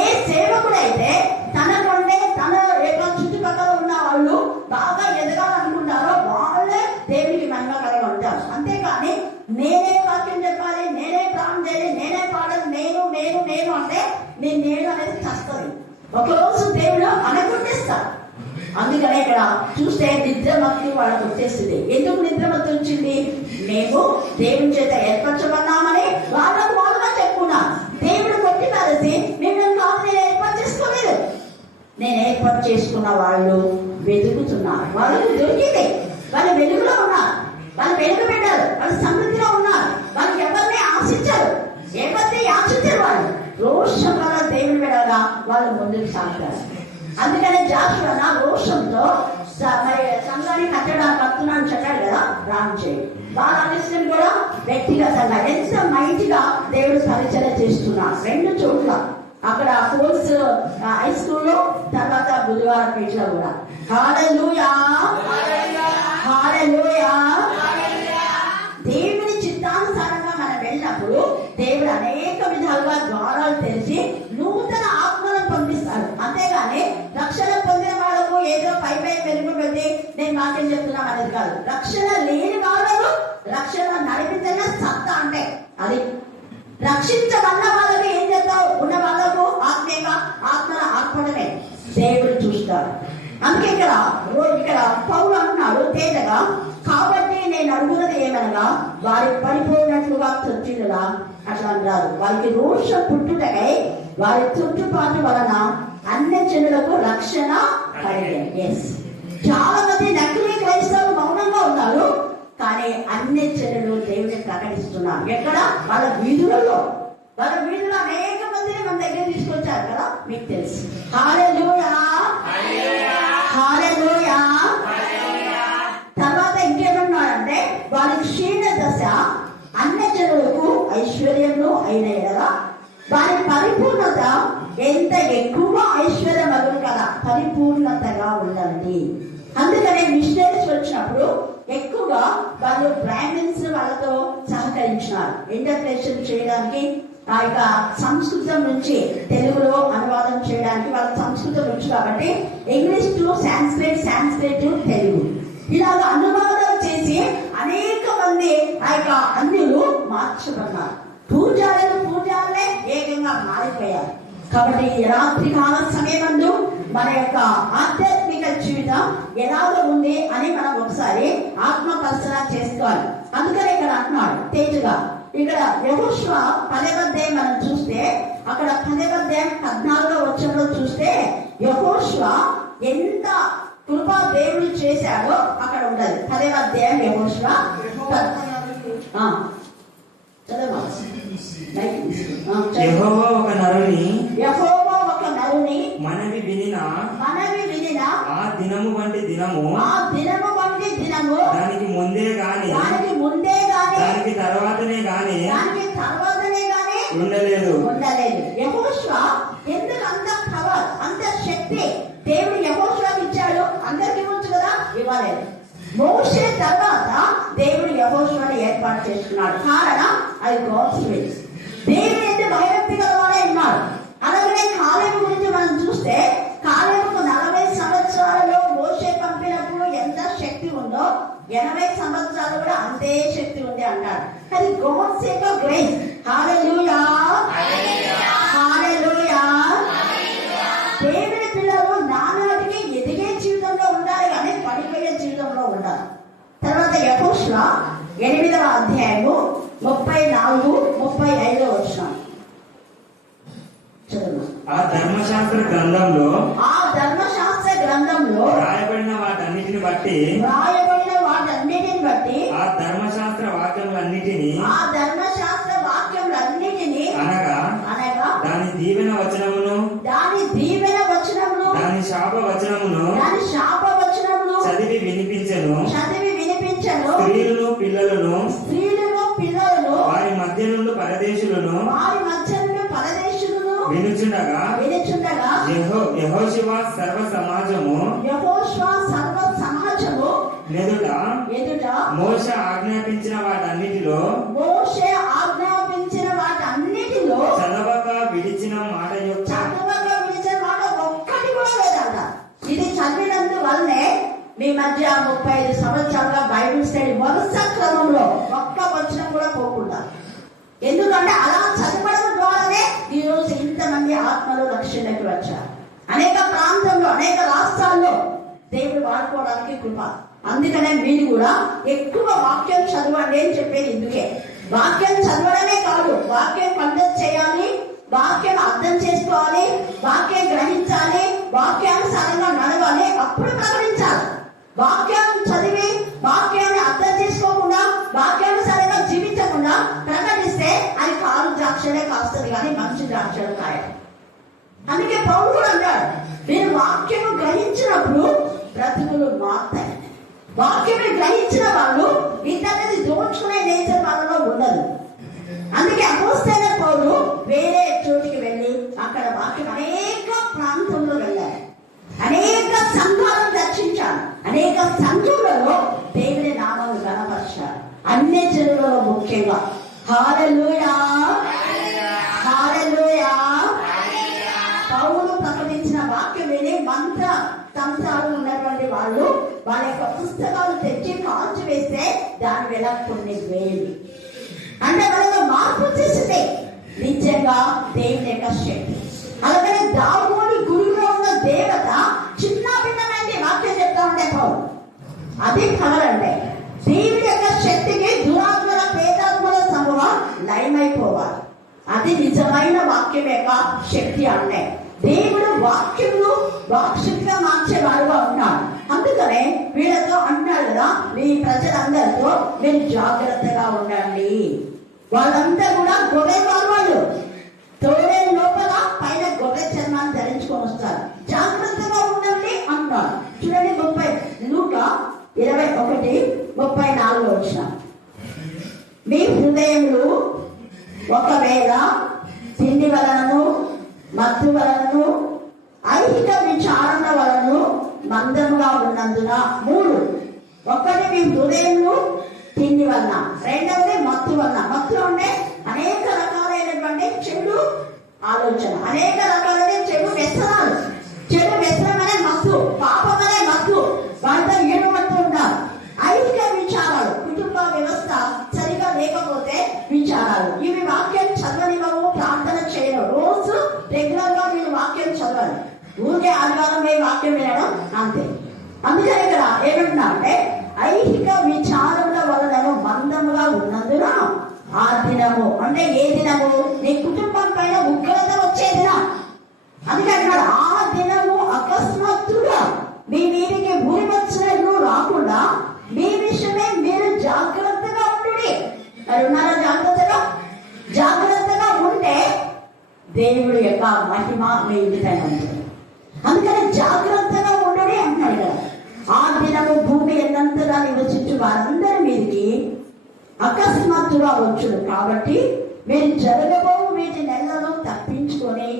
ఏ సేవకుడైతే తనకంటే తన యొక్క చుట్టుపక్కల ఉన్న వాళ్ళు బాగా ఎదగాలనుకుంటారో వాళ్ళే దేవునికి మహిమ కలిగి ఉంటారు. అంతేకాని నేనే వాక్యం చెప్పాలి, నేనే ప్రాణం చేయాలి, నేనే పాడాలి, నేను నేను నేను అంటే నేను అనేది చస్తుంది. ఒకరోజు దేవుడు అనుకుంటేస్తాడు. అందుకనే ఇక్కడ చూస్తే నిద్రమత్తు వాళ్ళకు వచ్చేస్తుంది. ఎందుకు నిద్రమత్తు వచ్చింది? మేము దేవుని చేత ఏర్పరచబడ్డామని వాళ్ళుగా చెప్పుకున్నాను. దేవుడు కొట్టి కలిసి నేను కాదు, నేను ఏర్పాటు చేసుకోలేదు. నేను ఏర్పాటు చేసుకున్న వాళ్ళు వెతుకుతున్నారు. వాళ్ళకు దొరికింది. వాళ్ళు వెలుగులో ఉన్నారు, వాళ్ళు వెలుగు పెట్టారు, వాళ్ళు సమృద్ధిలో ఉన్నారు. వాళ్ళు ఎవరిని ఆశించారు, ఎవరిని ఆశించారు. వాళ్ళు రోషం వల్ల దేవుని వెళ్ళగా వాళ్ళు ముందుకు సాగుతారు. అందుకనే జాషువా నా రోషంతో మరి సంఘాన్ని కడుతున్నాను చెప్పాడు కదా, రామ్ చేయండి. వాళ్ళ అనిష్టం కూడా వ్యక్తిగతంగా ఎంత మైటిగా దేవుడు పరిచయం చేస్తున్నారు 2 చోట్ల. అక్కడ కోర్స్ హై స్కూల్లో, తర్వాత బుధవారం పేటలో కూడా. హల్లెలూయా, హల్లెలూయా. దేవుని చిత్తానుసారంగా మనం వెళ్ళినప్పుడు దేవుడు అనేక విధాలుగా ద్వారాలు తెరిచి నూతన ఆత్మలను పంపిస్తాడు. అంతేగాని రక్షణ పొందిన వాళ్ళకు ఏదో పై వెలుగు పెట్టి నేను మాకేం చెప్తున్నాం అనేది కాదు. రక్షణ లేని వాళ్ళకు రక్షణ నడిపించిన సత్తా అంటే అది. రక్షించబడిన వాళ్ళకి ఏం చేస్తావు? ఉన్న వాళ్ళకు ఆత్మీయంగా ఆత్మల ఆత్మలనే దేవుడు చూస్తాడు. అందుకే ఇక్కడ పౌలు అంటున్నాడు తేజగా, కాబట్టి నేను అడుగున్నది ఏమనగా వారి పడిపోయినట్లుగా తొట్టిలుగా అట్లా అంటారు. వారికి రోషం పుట్టుటకై వారి చుట్టుపాటు వలన అన్య జనులకు రక్షణ కలిగింది. చాలా మంది నకిలీ క్రైస్తవులు మౌనంగా ఉన్నారు, కానీ అన్య జనులు దేవుని ప్రకటిస్తున్నారు. ఎక్కడ? వాళ్ళ వీధులలో అనేక మందిని మన దగ్గర తీసుకొచ్చారు కదా, మీకు తెలుసు. హల్లెలూయా, హల్లెలూయా. తర్వాత ఇంకేమన్నాడంటే వారి క్షీణ దశ అన్య జనులకు ఐశ్వర్యంలో అయిన ఎడలా వారి పరిపూర్ణత ఎంత ఎక్కువ ఐశ్వర్యం అగును కదా, పరిపూర్ణతగా ఉండండి. అందుకనే మిషనరీస్ వచ్చినప్పుడు ఎక్కువగా వాళ్ళు బ్రాహ్మిన్స్ వాళ్ళతో సహకరించినారు. ఇంటర్ప్రిటేషన్ చేయడానికి, ఆ యొక్క సంస్కృతం నుంచి తెలుగులో అనువాదం చేయడానికి వాళ్ళ సంస్కృతం వచ్చు కాబట్టి English to Sanskrit to Telugu ఇలాగ అనువాదాలు చేసి అనేక మంది ఆ యొక్క అన్యులు మార్చబడ్డారు. పూజారులే ఏకంగా మారిపోయారు. కాబట్టి రాత్రి కాల సమయమందు మన యొక్క ఆధ్యాత్మిక జీవితం ఎలాగ ఉంది అని మనం ఒకసారి ఆత్మ పరిశీలన చేసుకోవాలి. అందుకని ఇక్కడ అంటున్నాడు తేజగా. ఇక్కడ యెహోషువ 10వ అధ్యాయం మనం చూస్తే, అక్కడ 10వ అధ్యాయం 14వ వచనంలో చూస్తే యెహోషువ ఎంత కృపా దేవుడు చేశాడో అక్కడ ఉండదు. 10వ అధ్యాయం యెహోషువ యెహోవా ఒక నరుని మనవి వినిన ఆ దినము వంటి దినము దానికి ముందే గాని దానికి తర్వాతనే గాని ఉండలేదు. యెహోషువ ఎందుకు అంత పవర్, అంత శక్తి దేవుడు యెహోషువకి ఇచ్చాడు? అందరికి ఇవ్వచ్చు కదా, ఇవ్వలేదు. మోషే తర్వాత దేవుడు యెహోషువని ఏర్పాటు చేసుకున్నాడు. కారణం అది గాడ్స్ విల్. దేవుడు ఎంత భయభక్తి గలవాడే ఉన్నాడు. అలాగే కాలేబు గురించి మనం చూస్తే, కాలేబుకు 40 సంవత్సరాలలో మోషే పంపినప్పుడు ఎంత శక్తి ఉందో 80 సంవత్సరాలు కూడా అంతే శక్తి ఉంది అంటారు. అది గాడ్స్ యొక్క గ్రేస్. హల్లెలూయా, హల్లెలూయా. ఆ ధర్మశాస్త్ర గ్రంథంలో రాయబడిన వాటన్నిటిని బట్టి ఆ ధర్మశాస్త్ర వాక్యములన్నిటిని అనగా దాని దీవెన వచనమును దాని శాప వచనమును చదివి వినిపించెను. స్త్రీలను పిల్లలను వారి మధ్య నుండి పరదేశులను వినుచుండగా యెహోషువ సర్వ సమాజము ఎదుట మోషే ఆజ్ఞాపించిన వాటన్నిటిలో చదవక విడిచిన మాట ఒక్కటి కూడా లేదంట. ఇది చదివినందువల్లనే మీ మధ్య 35 సంవత్సరాలుగా బైబిల్ స్టడీ వరుస క్రమంలో ఒక్క వచనం కూడా పోకుండా, ఎందుకంటే అలా చదవడం ద్వారానే ఈ రోజు ఇంతమంది ఆత్మలు రక్షణకి వచ్చారు. అనేక ప్రాంతంలో అనేక రాష్ట్రాల్లో దేవుడు వాడుకోవడానికి కృప. అందుకనే మీరు కూడా ఎక్కువ వాక్యం చదవండి అని చెప్పేది ఇందుకే. వాక్యం చదవడమే కాదు, వాక్యం కంటెస్ట్ చేయాలి, వాక్యం అర్థం చేసుకోవాలి, వాక్యం గ్రహించాలి, వాక్యానుసారంగా నడవాలి, అప్పుడు ప్రకటించాలి. వాక్యం చదివి వాక్యాన్ని అర్థం చేసుకోకుండా వాక్యానుసారంగా జీవించకుండా ప్రకటిస్తే అది కారు ద్రాక్షలే కాస్తుంది కానీ మంచి ద్రాక్షలు కాయలు. అందుకే పౌరుడు అన్నాడు, మీరు వాక్యము గ్రహించినప్పుడు బ్రతుకులు మారుతాయి. వాక్యమే గ్రహించిన వాళ్ళు ఇతరులని దోచుకునే నేచర్ వాళ్ళలో ఉండదు. అందుకే అపోస్తలుడైన పౌలు వేరే చోటికి వెళ్ళి అక్కడ వాక్యం అనేక ప్రాంతంలో వెళ్ళారు, అనేక సంఘాలను రక్షించారు, అనేక సంఘములలో దేవుని నామమును ఘనపరిచారు, అన్ని జనులలో ముఖ్యంగా. హల్లెలూయా, హల్లెలూయా. పౌలు ప్రకటించిన వాక్యం విని మంత్ర తంత్రాలు ఉన్నటువంటి వాళ్ళు వాళ్ళ యొక్క పుస్తకాలు తెచ్చి కాల్చి వేస్తే దాని వెల కొన్ని వేలు అంటే వాళ్ళలో మార్పు చేసింది నిజంగా దేవుని యొక్క శక్తి. అలాగే దావోని గురువులో ఉన్న దేవత చిన్న భిన్నమైంది వాక్యం చెప్తా ఉంటే పౌరు అది కలరంటే దేవుని యొక్క శక్తికి దురాత్మల పేదాత్మల సమూహం లయమైపోవాలి. అది నిజమైన వాక్యం యొక్క శక్తి అంటే దేవుడు వాక్యములు వాక్శక్తిగా మార్చేవాడుగా ఉన్నాడు. అందుకనే వీళ్ళతో అంటున్నాడు కదా, మీ ప్రజలందరితో మీరు జాగ్రత్తగా ఉండండి. వాళ్ళంతా కూడా గొర్రె వాళ్ళు తోడే లోపల పైన గొర్రె చర్మాన్ని ధరించుకొని వస్తారు. జాగ్రత్తగా ఉండండి అంటారు. చూడండి 30 లూకా 21:34 వచ్చిన, మీ హృదయములు ఒకవేళ తిండి వలనను మత్తు వలనను ఐహిక విచారణ వలన మందముగా ఉన్నందున 3 ఒకటి మీ హృదయములు తిండి వలన, రెండవది మత్తు వలన. మత్తులో ఉండే అనేక రకాలైనటువంటి చెడు ఆలోచన, అనేక రకాలైన చెడు వ్యసనాలు. చెడు వ్యసనం అనే మత్తు, పాపం అనే మత్తు, వాళ్ళతో ఏడుమంటూ ఉంటారు. ఐహిక విచారాలు, కుటుంబ వ్యవస్థ సరిగా లేకపోతే విచారాలు. ఇవి వాక్యం చదవనివ్వవు, ప్రార్థన చేయరు. రోజు రెగ్యులర్ గా మీరు వాక్యం చదవాలి. ఊరికే ఆదివారం పోయి వాక్యం వినడం అంతే. అందుకని ఇక్కడ ఏమంటున్నా అంటే ఐహిక విచారముల వలన మందముగా ఉన్నందున ఆ దినము అంటే ఏ దినము? నీ కుటుంబం పైన ఉగ్రత వచ్చే దినం. అందుకని ఆ దినము అకస్మాత్తుగా మీ మీదికి ఊరి వచ్చినట్లు రాకుండా మీ విషయమే మీరు జాగ్రత్తగా ఉండండి. మరి ఉన్నారా? జాగ్రత్తగా ఉంటే దేవుడి యొక్క మహిమ మీ ఇంటిపైన ఉంటుంది. అందుకని జాగ్రత్తగా ఉండడే అంటున్నాడు కదా. ఆ దినము భూమి ఎన్నంతగా నివసించు వారందరి మీదకి అకస్మాత్తుగా వచ్చును. కాబట్టి మీరు జరగబో వీటి నెలలో తప్పించుకోవాలి.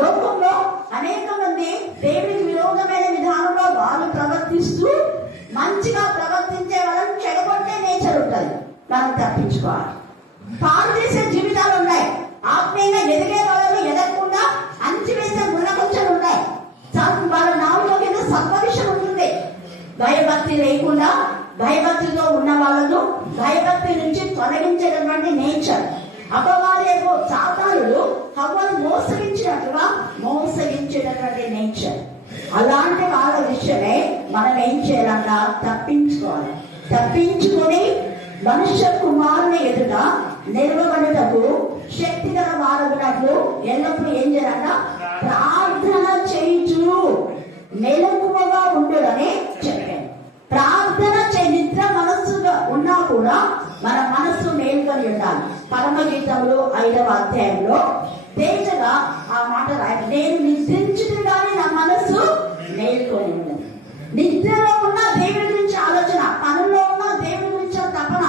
లోకంలో అనేక మంది దేవుడికి విరోధమైన విధానంలో వాళ్ళు ప్రవర్తిస్తూ మంచిగా ప్రవర్తించే వాళ్ళని చెడగొట్టే నేచర్ ఉంటుంది. మనం తప్పించుకోవాలి. పాడు చేసే జీవితాలు ఉన్నాయి. ఆత్మీయంగా ఎదిగే వాళ్ళని ఎదగకుండా అంచివేసే ముళ్ళకొచ్చలు ఉన్నాయి. వాళ్ళ నాలుగు కింద సత్వవిషయం ఉంటుంది. భయభక్తి లేకుండా భయభక్తితో ఉన్న వాళ్ళను భయభక్తి నుంచి తొలగించేటటువంటి నేచర్. అపవాదేమో సాతానుడు హవ్వను మోసగించేటటువంటి నేచర్. అలాంటి వాళ్ళ విషయమే మనం ఏం చేయాలంట? తప్పించుకోవాలి. తప్పించుకొని మనుష్య కుమారుని ఎదుట నిలవబడుటకు శక్తిగల వారగునట్లు ఎల్లప్పుడూ చేయాలంట? ప్రార్థన చేయించు మెలకువగా ఉండుడని చెప్పాను. ప్రార్థన నిద్ర మనస్సుగా ఉన్నా కూడా మన మనస్సు మేల్కొని ఉండాలి. పరమగీతంలో 5వ అధ్యాయంలో తేజగా ఆ మాట రాయాలి, నేను నిద్రించుగానే నా మనస్సు మేల్కొని ఉన్నది. నిద్రలో ఉన్న దేవుడి గురించి ఆలోచన, పనుల్లో ఉన్న దేవుడి గురించి తపన,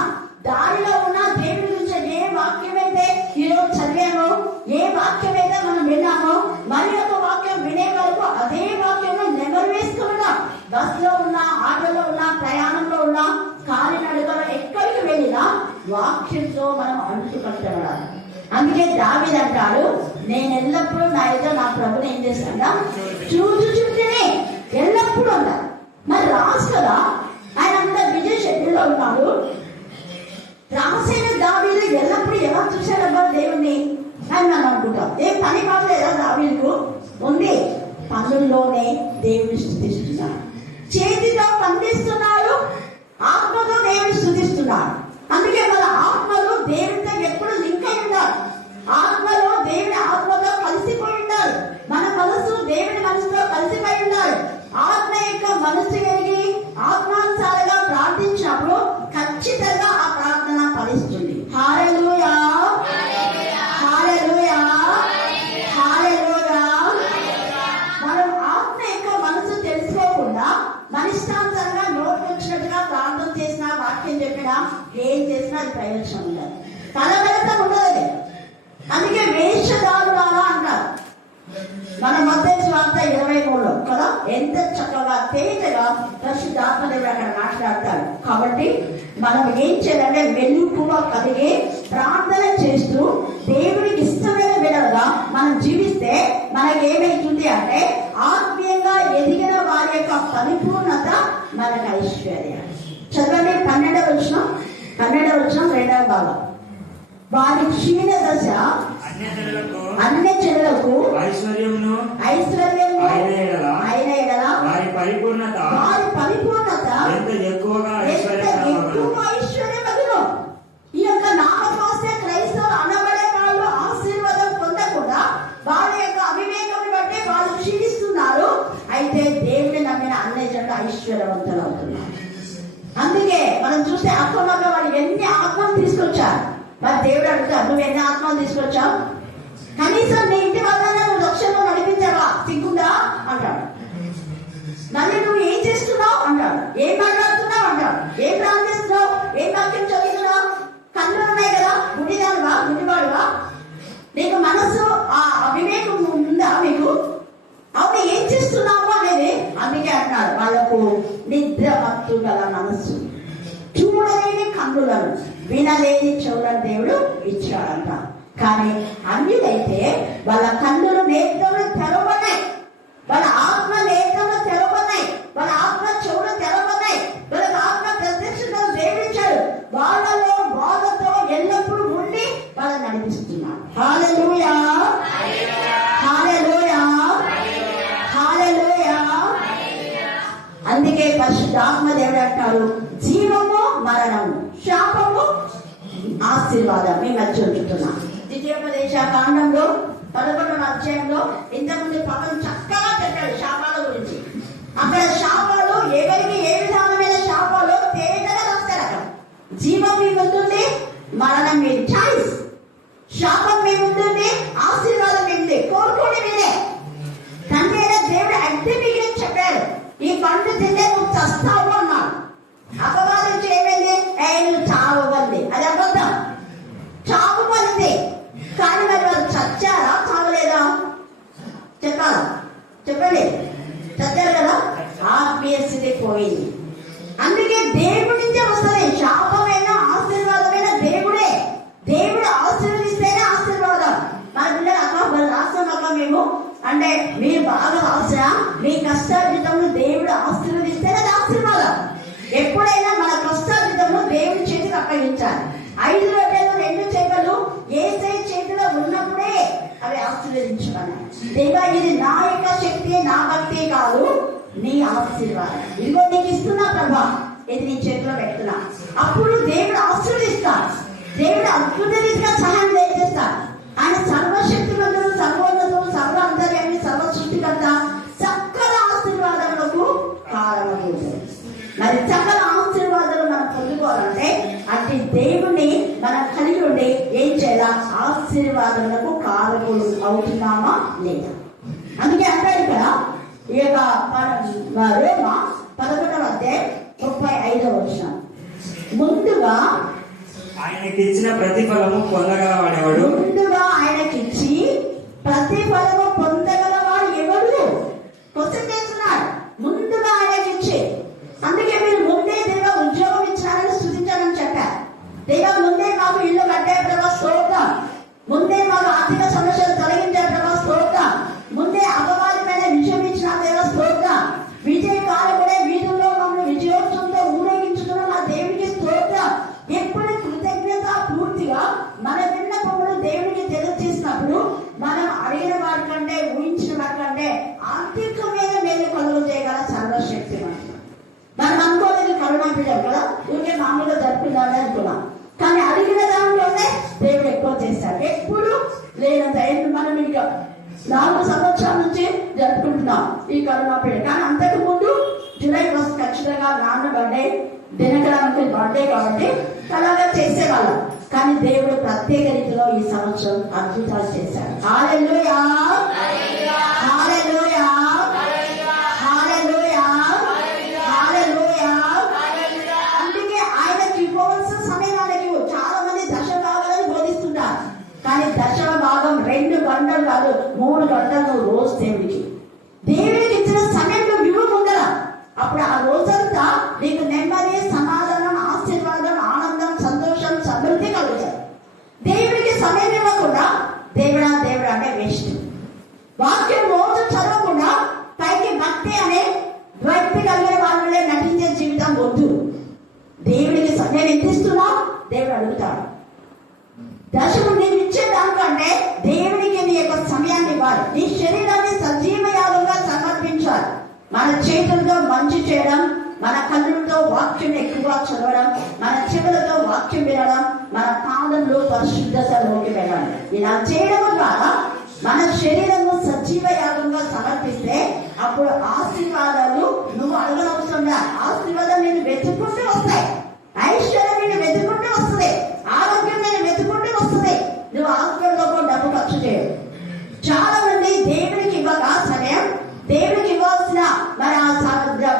దారిలో ఉన్న దేవుడి గురించి ఏ వాక్యమైతే ఈరోజు చదివామో, ఏ వాక్యమైతే మనం విన్నామో, మరి ఒక వాక్యం వినే వరకు అదే వాక్యంలో నెమరు వేసుకున్నా, బస్సులో ఉన్నా, ఆటోలో ఉన్నా, ప్రయాణంలో ఉన్నా, కాలినడకలో ఎక్కడికి వెళ్ళినా వాక్యంతో మనం అంటుకట్టబడాలి. అందుకే దావీదు అంటాడు, నేను ఎల్లప్పుడూ నా ఎదుట నా ప్రభుని ఏం చేస్తాడా చూచుచుంటేనే ఎల్లప్పుడూ ఉండాలి. మరి రాసు కదా, ఆయన అంత విజయ శక్తిలో ఉన్నాడు. రాసైన దావీదు ఎల్లప్పుడు ఎలా చూశాడబ్బా దేవుణ్ణి అని మనం అనుకుంటాం. ఏం పని కావలేదా దావీదుకు? ఉంది. పనుల్లోనే దేవుని స్తుతిస్తున్నాడు, చేతితో పండిస్తున్నాడు, ఆత్మతో దేవుని స్తుతిస్తున్నాడు. అందుకే మన ఆత్మలు దేవునితో ఎప్పుడు లింక్ అయి ఉండాలి. ఆత్మలో దేవుని ఆత్మతో కలిసిపోయి ఉండాలి. మన మనసు దేవుని మనసుతో కలిసిపోయి ఉండాలి. ఆత్మ యొక్క మనసు కలిగి ఆత్మానుసారంగా ప్రార్థించినప్పుడు ఖచ్చితంగా ఆ ప్రార్థన ఫలిస్తుంది. హల్లెలూయా, హల్లెలూయా, హల్లెలూయా. మనం ఆత్మ యొక్క మనసు తెలుసుకోకుండా మనిష్టానుసారంగా నోటు వచ్చినట్టుగా ప్రార్థన చేసినా, వాక్యం చెప్పినా, ఏం చేసినా అది ప్రయోజనం ఉండదు, ఫలభరితం ఉండదు. అందుకే వేషధారులారా అంటారు మన మత్తయి సువార్త 23లో కదా, ఎంత చక్కగా తేజగా పరిశుద్ధాత్మదేవుడు అక్కడ మాట్లాడతాడు. కాబట్టి మనం ఏం చేయాలంటే మెలకువ కలిగి ప్రార్థన చేస్తూ దేవుడికి ఇష్టమైన విధంగా మనం జీవిస్తే మనకి ఏమైతుంది అంటే ఆత్మీయంగా ఎదిగిన వారి యొక్క పరిపూర్ణత మనకు ఐశ్వర్యం. చదవండి 12వ వచనం 2వ భాగం. వారి క్షీణ దశ అన్ని జనులకు ఐశ్వర్యము అయిన ఎడల వారి పరిపూర్ణత ఎంత ఎక్కువగా ఐశ్వర్యమగును. ఈ యొక్క నామకాస్య క్రైస్తవులు అనబడే వాళ్ళు ఆశీర్వాదం పొందకుండా వాళ్ళ యొక్క అవివేకం బట్టి వాళ్ళు క్షీణిస్తున్నారు. అయితే దేవుని నమ్మిన అన్ని జనులు ఐశ్వర్యవంతులు అవుతున్నారు. అందుకే మనం చూస్తే అక్కమగా వాళ్ళు ఎన్ని ఆత్మలు తీసుకొచ్చారు. మరి దేవుడు అడుగుతాడు, నువ్వు ఎన్ని ఆత్మలు తీసుకొచ్చావు? కనీసం నీ ఇంటి వల్ల నువ్వు లక్ష్యంలో నడిపించావా? సిగ్గుందా అంటాడు. మళ్ళీ నువ్వు ఏం చేస్తున్నావు అంటాడు, ఏం మాట్లాడుతున్నావు అంటాడు, ఏం ప్రార్థిస్తున్నావు, ఏం వాక్యం చదువుతున్నావు, కళ్ళు ఉన్నాయి కదా, గుడిదానువా, గుడివాడువా, నీకు మనసు ఆ అవివేకం ఉందా మీకు? అవును, ఏం చేస్తున్నావు అనేది. అందుకే అంటున్నాడు, వాళ్ళకు నిద్ర మత్తు గల మనస్సు, చూడలేని కన్నులను, వినలేని చెవులను దేవుడు ఇచ్చాడంట. కానీ అన్యులైతే వాళ్ళ కన్నులు నేత్రములు తెరవబడ్డాయి, వాళ్ళ ఆత్మ నేత్రములు తెరవబడ్డాయి, వాళ్ళ ఆత్మ చెవులు తెరవబడ్డాయి, వాళ్ళ ఆత్మ ప్రత్యక్షతను దేవుడిచ్చాడు. వాళ్ళలో బాధతో ఎల్లప్పుడూ ఉండి వాళ్ళని నడిపిస్తున్నాడు. హల్లెలూయా, హల్లెలూయా, హల్లెలూయా. అందుకే పరిశుద్ధాత్మ దేవుడు అంటాడు, జీవము మరణము, శాపము ఆశీర్వాదం మీ మధ్య ఉంచుతున్నా. ద్వితీయోపదేశ కాండంలో 11వ అధ్యాయంలో ఇంతకుముందు పవన్ చక్కగా చెప్పాడు శాపాల గురించి. అక్కడ శాపాలు ఎవరికి ఏ విధానమైన శాపాలు తేటగా రాస్తారు. అక్కడ జీవం మీ ఉంటుంది, మరణం మీ చాయిస్. శాపం మీ ఉంటుంది, ఆశీర్వాదం మీ కోరుకోండి మీరే. తండ్రి దేవుడు అగ్ని చెప్పాడు, ఈ పండు తింటే నువ్వు చస్తావు అన్నాడు. అపవాదం చేయమంది, నువ్వు చావగలింది, అది అబద్ధం. చావు పడింది, కానీ మరి వాళ్ళు చచ్చారా చావలేదా చెప్పాలా? చెప్పండి, చచ్చారు కదా, ఆత్మీయ స్థితి పోయింది. అందుకే దేవుడి నుంచే వస్తుంది శాపమైన ఆశీర్వాదమైన దేవుడే. దేవుడు ఆశీర్వదిస్తేనే ఆశీర్వాదం. మన పిల్లలు అక్క రాస్తాం అక్క మేము అంటే మీరు బాగా రాసినా మీ కష్టార్జితంలో దేవుడు ఆశీర్వదిస్తేనే అది ఆశీర్వాదం. ఎప్పుడైనా మన కష్టార్జితంలో దేవుడి చేతికి అప్పగించాలి. 5 రొట్టెలు 2 చేపలు యేసయ్య చేతిలో ఉన్నప్పుడే అవి ఆశీర్వదించుకున్నాయి. దేవా, ఇది నా యొక్క శక్తి, నా భక్తి కాదు, నీ ఆశీర్వాదం. ఇదిగో నీకు ఇస్తున్నా ప్రభా, ఇది నీ చేతిలో పెడుతున్నా. అప్పుడు దేవుడు ఆశీర్వదిస్తాడు. దేవుడు అద్భుత రీతిగా సహాయం చేస్తాడు. ఆయన సర్వశక్తిమంతుడు, సర్వోన్నతుడు, సర్వ కారకులు అవుతున్నామా లేదా? అందుకే అంటారు ఇక్కడ ఈ యొక్క రోమ 11వ అధ్యాయం 35వ వచనం, ముందుగా ఆయనకిచ్చిన ప్రతిఫలము పొందగలవాడెవడు? ముందుగా ఆయనకిచ్చి ప్రతిఫలము పొందగలవాడు ఎవడు? క్వశ్చన్ చేస్తున్నాడు. ముందుగా ఆయనకిచ్చి, అందుకే మీరు ముందే దేవ ఉద్యోగం ఇచ్చారని స్థుతించాలని చెప్పారు. దేవ ముందే మాకు ఇల్లు కట్టే ప్రభా స్తోత్రం, ముందే మాకు ఆర్థిక సమస్యలు తొలగించే ప్రభా స్తోత్రం, ముందే అపవాదమైన విజయం ఇచ్చిన దేవ స్తోత్రం, విజయకాలకుడే వీధుల్లో మమ్మల్ని విజయోత్సవంతో ఊరేగించుతున్న మా దేవునికి స్తోత్రం. ఎప్పుడు కృతజ్ఞత పూర్తిగా మన విన్నపములు దేవునికి తెలియజేసినప్పుడు మనం అడిగిన వాటి కంటే, ఊహించిన వాటి కంటే ఆర్థికమైన మేలు కలుగు చేయగల సర్వశక్తి మనం అనుకోలేదు. కరోనా పీరియడ్ కదా, ఊరికే మామూలుగా జరుపుకుందామని అనుకున్నాం, కానీ అడిగిన దాంట్లోనే దేవుడు ఎక్కువ చేస్తాడు. ఎప్పుడు లేనంత మనం ఇంకా 4 సంవత్సరాల నుంచి జరుపుకుంటున్నాం ఈ కరోనా పీరియడ్. కానీ అంతకు ముందు జూలై 1 ఖచ్చితంగా నాన్న బర్త్డే, దినకరానికి బర్త్డే కాబట్టి అలాగా చేసేవాళ్ళం. కానీ దేవుడు ప్రత్యేక రీతిలో ఈ సంవత్సరం అద్భుతాలు చేశాడు. హల్లెలూయా, హల్లెలూయా, హల్లెలూయా, హల్లెలూయా. అందుకే ఆయనకి ఇవ్వవలసిన సమయానికి చాలా మంది దశ భాగాలను బోధిస్తున్నారు. కానీ దశ భాగం 2 గంటలు కాదు, 3 గంటలు రోజు దేవుడికి ఇచ్చిన సమయంలో విలువ ఉండాల. అప్పుడు ఆ రోజంతా నీకు నెమ్మది, సమాధానం, ఆశీర్వాదం, ఆనందం, సంతోషం, సమృద్ధి కలుగుతాయి. దేవుడికి సమయం ఇవ్వకుండా దేవుడా దేవుడా అంటే వేస్ట్. వాక్యం రోజు చదవకుండా పైకి భక్తి అనే వ్యక్తి కలిగిన వాళ్ళే నటించే జీవితం వద్దు. దేవుడికి సమయం ఎంత ఇస్తున్నా దేవుడు అడుగుతాడు. దశము నీవు ఇచ్చే దానికంటే దేవుడికి నీ యొక్క సమయాన్ని ఇవ్వాలి. నీ శరీరాన్ని సజీవ యాగంగా సమర్పించాలి. మన చేతులతో మంచి చేయడం, మన కళ్ళులతో వాక్యం ఎక్కువగా చదవడం, మన చెవులతో వాక్యం వినడం, మన పాదంలో పరిశుద్ధతలోకి వెళ్ళాలి. ఇలా చేయడం ద్వారా మన శరీరము సజీవ యాగంగా సమర్పిస్తే అప్పుడు ఆశీర్వాదాలు నువ్వు అడగనవసరంగా, ఆశీర్వాదాలు నేను వెతుక్కుంటూ వస్తాయి. ఐశ్వర్యం నేను వెతుక్కుంటూ వస్తుంది, ఆరోగ్యం నేను వెతుక్కుంటూ వస్తుంది. నువ్వు ఆరోగ్యంలో డబ్బు ఖర్చు చేయవు. చాలా మంది దేవుడికి ఇవ్వగా సమయం, దేవుడికి ఇవ్వాల్సిన మరి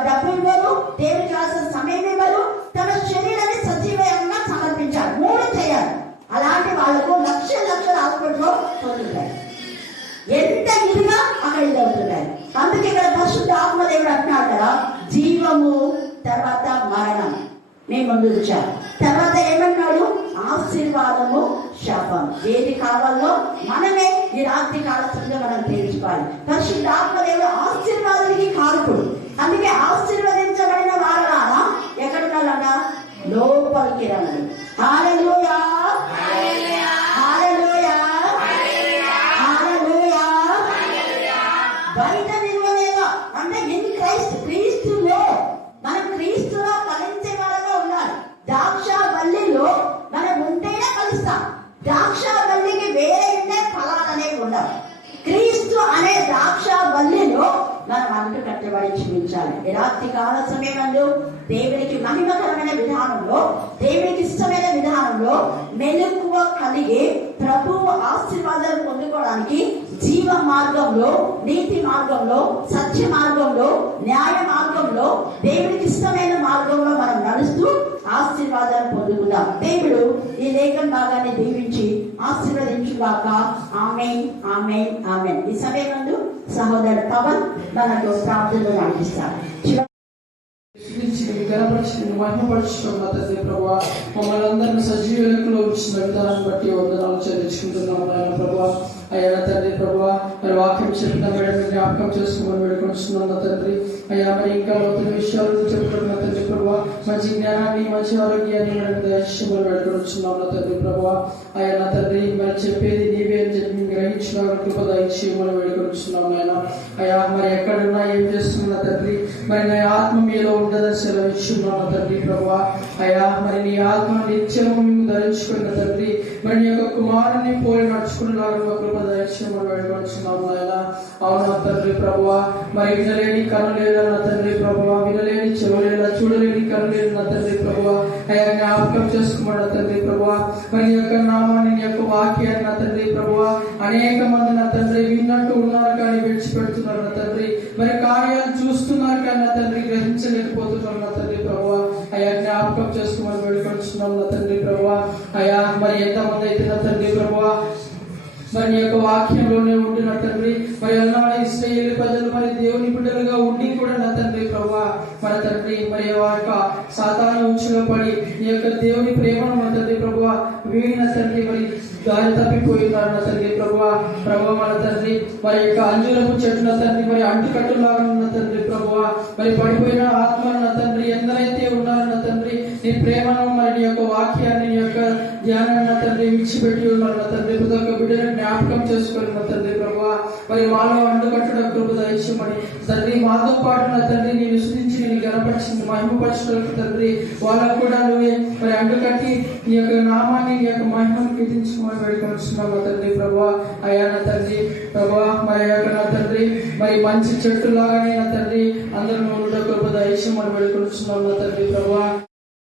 డబ్బు ఇవ్వరు, దేవుడికి ఇవ్వాల్సిన సమయం ఇవ్వరు, తమ శరీరాన్ని సజీవంగా సమర్పించాలి. 3 చేయాలి. అలాంటి వాళ్ళకు లక్షల హాస్పిటల్లో పొందుతాయి. ఎంత ఇదిగా అక్కడ ఇది అవుతున్నాయి. అందుకే ఇక్కడ పరిశుద్ధ ఆత్మదేవుడు అంటున్నాడు కదా, జీవము తర్వాత మరణం మీ ముందు ఉంచారు. తర్వాత ఏమన్నాడు? ఆశీర్వాదము, శాపం. ఏది కావాలో మనమే ఈ రాత్రి కాలంలో మనం తెలుసుకోవాలి. పరిశుద్ధ ఆత్మదేవుడు ఆశీర్వాదానికి కారకుడు. అందుకే ఆశీర్వదించబడిన వారులారా ఎక్కడున్నారా? లోపలికి రండి. హల్లెలూయా, హల్లెలూయా, హల్లెలూయా. బయట నిలవలేదా అంటే ఇన్ క్రైస్ట్, క్రీస్తులో మనం క్రీస్తులో ఫలించే వాళ్ళగా ఉండాలి. ద్రాక్ష వల్లిలో మనం ఉంటేనే ఫలిస్తాం. ద్రాక్ష వల్లికి వేరే ఉండే ఫలాలు అనేవి ఉండవు. క్రీస్తు అనే ద్రాక్ష వల్లిలో మనం అంటు కట్టబడి చూపించాలి. ఈ రాత్రి కాల సమయంలో దేవునికి మహిమకరమైన విధానంలో, దేవునికి ఇష్టమైన విధానంలో మెలకువ కలిగి ప్రభువు ఆశీర్వాదాలు పొందుకోవడానికి జీవ మార్గంలో, నీతి మార్గంలో, సత్య మార్గంలో, న్యాయ మార్గంలో, దేవుడికి ఇష్టమైన మార్గంలో మనం నడుస్తూ ఆశీర్వాదాలు పొందుకుందాం. దేవుడు ఈ లేఖన భాగాన్ని దీవించి ఆశీర్వదించుగాక. ఆమేన్, ఆమేన్, ఆమేన్. ఈ సమయంలో సహోదరుడు పవన్ మనకు ప్రార్థనలు నడిపిస్తారు. మహిమపరుచుకున్న తండ్రి ప్రభా, మమ్మల్ని అందరినీ సజీవ లెక్కలో ఉంచిన విధానాన్ని బట్టి వందనాలు చెల్లించుకుంటున్నాం నాయన ప్రభా. అయ్యా తండ్రి ప్రభా, మరి వాక్యం చెప్పిన మేడం జ్ఞాపకం చేసుకోమని వేడుకొస్తున్నాం తండ్రి. అయ్యా మరి ఇంకా లోతుల విషయాలను చెప్పుకున్న తండ్రి ప్రభా, మంచి జ్ఞానాన్ని, మంచి ఆరోగ్యాన్ని మనకు దయచేయమని వేడుకొస్తున్నాం తండ్రి ప్రభా. అయ్యా నా తండ్రి మరి చెప్పేది నీవే అని చెప్పి గ్రహించిన కృప దయచేయమని వేడుకొస్తున్నాం నాయన. అయ్యా మరి ఎక్కడున్నా ఏం చేస్తున్నా తండ్రి, మరి నా ఆత్మ మీలో ఉండదని సెలవిస్తున్నాను తండ్రి ప్రభా. అయ్యా మరి నీ ఆత్మ నిత్యము మేము ధరించుకున్న తండ్రి, మరి నీ యొక్క కుమారుని పోలి నడుచుకునేలాగా మా కృప దయచేయమని వేడుకొంటున్నాము నాయన. అవునా తండ్రి ప్రభువా, మరి వినలేని కనులేదా నా తండ్రి ప్రభువా, వినలేని చెవులేదా, చూడలేని కనులేదు నా తండ్రి ప్రభువా, అయ్యా జ్ఞాపకం చేసుకోమని నా తండ్రి ప్రభువా. మరి నీ యొక్క నామాన్ని, నీ యొక్క వాక్యాన్ని నా తండ్రి ప్రభువా, అనేక మంది నా తండ్రి విన్నట్టు ఉన్నారు కానీ విడిచిపెడుతున్నారు నా తండ్రి. మరి కార్యాలు చూస్తున్నారు కానీ నా తండ్రి గ్రహించలేకపోతున్నారు నా తండ్రి ప్రభువా. అయ్యా జ్ఞాపకం చేసుకోమని వేడుకొంటున్నాం నా తండ్రి ప్రభువా. అయ్యా మరి ఎంతమంది అయితే నా తండ్రి ప్రభువా మరి నీ యొక్క వాక్యంలోనే ఉండి నా తండ్రి, మరి అన్నాడు ఇశ్రాయేలు ప్రజలు మరి దేవుని బిడ్డలుగా ఉండి కూడా నా తండ్రి ప్రభువా, మన తండ్రి మరి వారి సాతాను ఉచ్చులో పడి నీ యొక్క దేవుని ప్రేమను మన తండ్రి ప్రభువా వీడి నా తండ్రి మరి దారి తప్పిపోయినారు నా తండ్రి ప్రభువా. ప్రభువా మన తండ్రి మరి యొక్క అంజురపు చెట్టు నా తండ్రి మరి అంటుకట్టులాగా ఉన్న తండ్రి ప్రభువా, మరి పడిపోయిన ఆత్మలు నా తండ్రి ఎందరైతే ఉన్నారు నా తండ్రి, నీ ప్రేమను మరి నీ యొక్క వాక్యాన్ని, నీ యొక్క ధ్యానాన్ని నా తండ్రి విడిచిపెట్టి ఉన్నారు నా తండ్రి. ప్రతి ఒక్క బిడ్డను జ్ఞాపకం చేసుకొని నా తండ్రి ప్రభువా, మరి మాలో అంటుకట్టడం కృప దయచేయమని తండ్రి. మాతో పాటు నా తండ్రి నేను విశ్వసించి నేను గణపరిచింది మహిమపరచడానికి తండ్రి, వాళ్ళకు కూడా నువ్వే మరి అంటుకట్టి నీ యొక్క నామాన్ని, నీ యొక్క మహిమను కీర్తించుకోమని వేడుకొంటున్నాం నా తండ్రి ప్రభువా. అయ్యా నా తండ్రి ప్రభువా, మరి యొక్క నా తండ్రి మరి మంచి చెట్టు లాగానే నా తండ్రి అందరూ కృప దయచేయమని వేడుకొంటున్నాం నా తండ్రి ప్రభువా.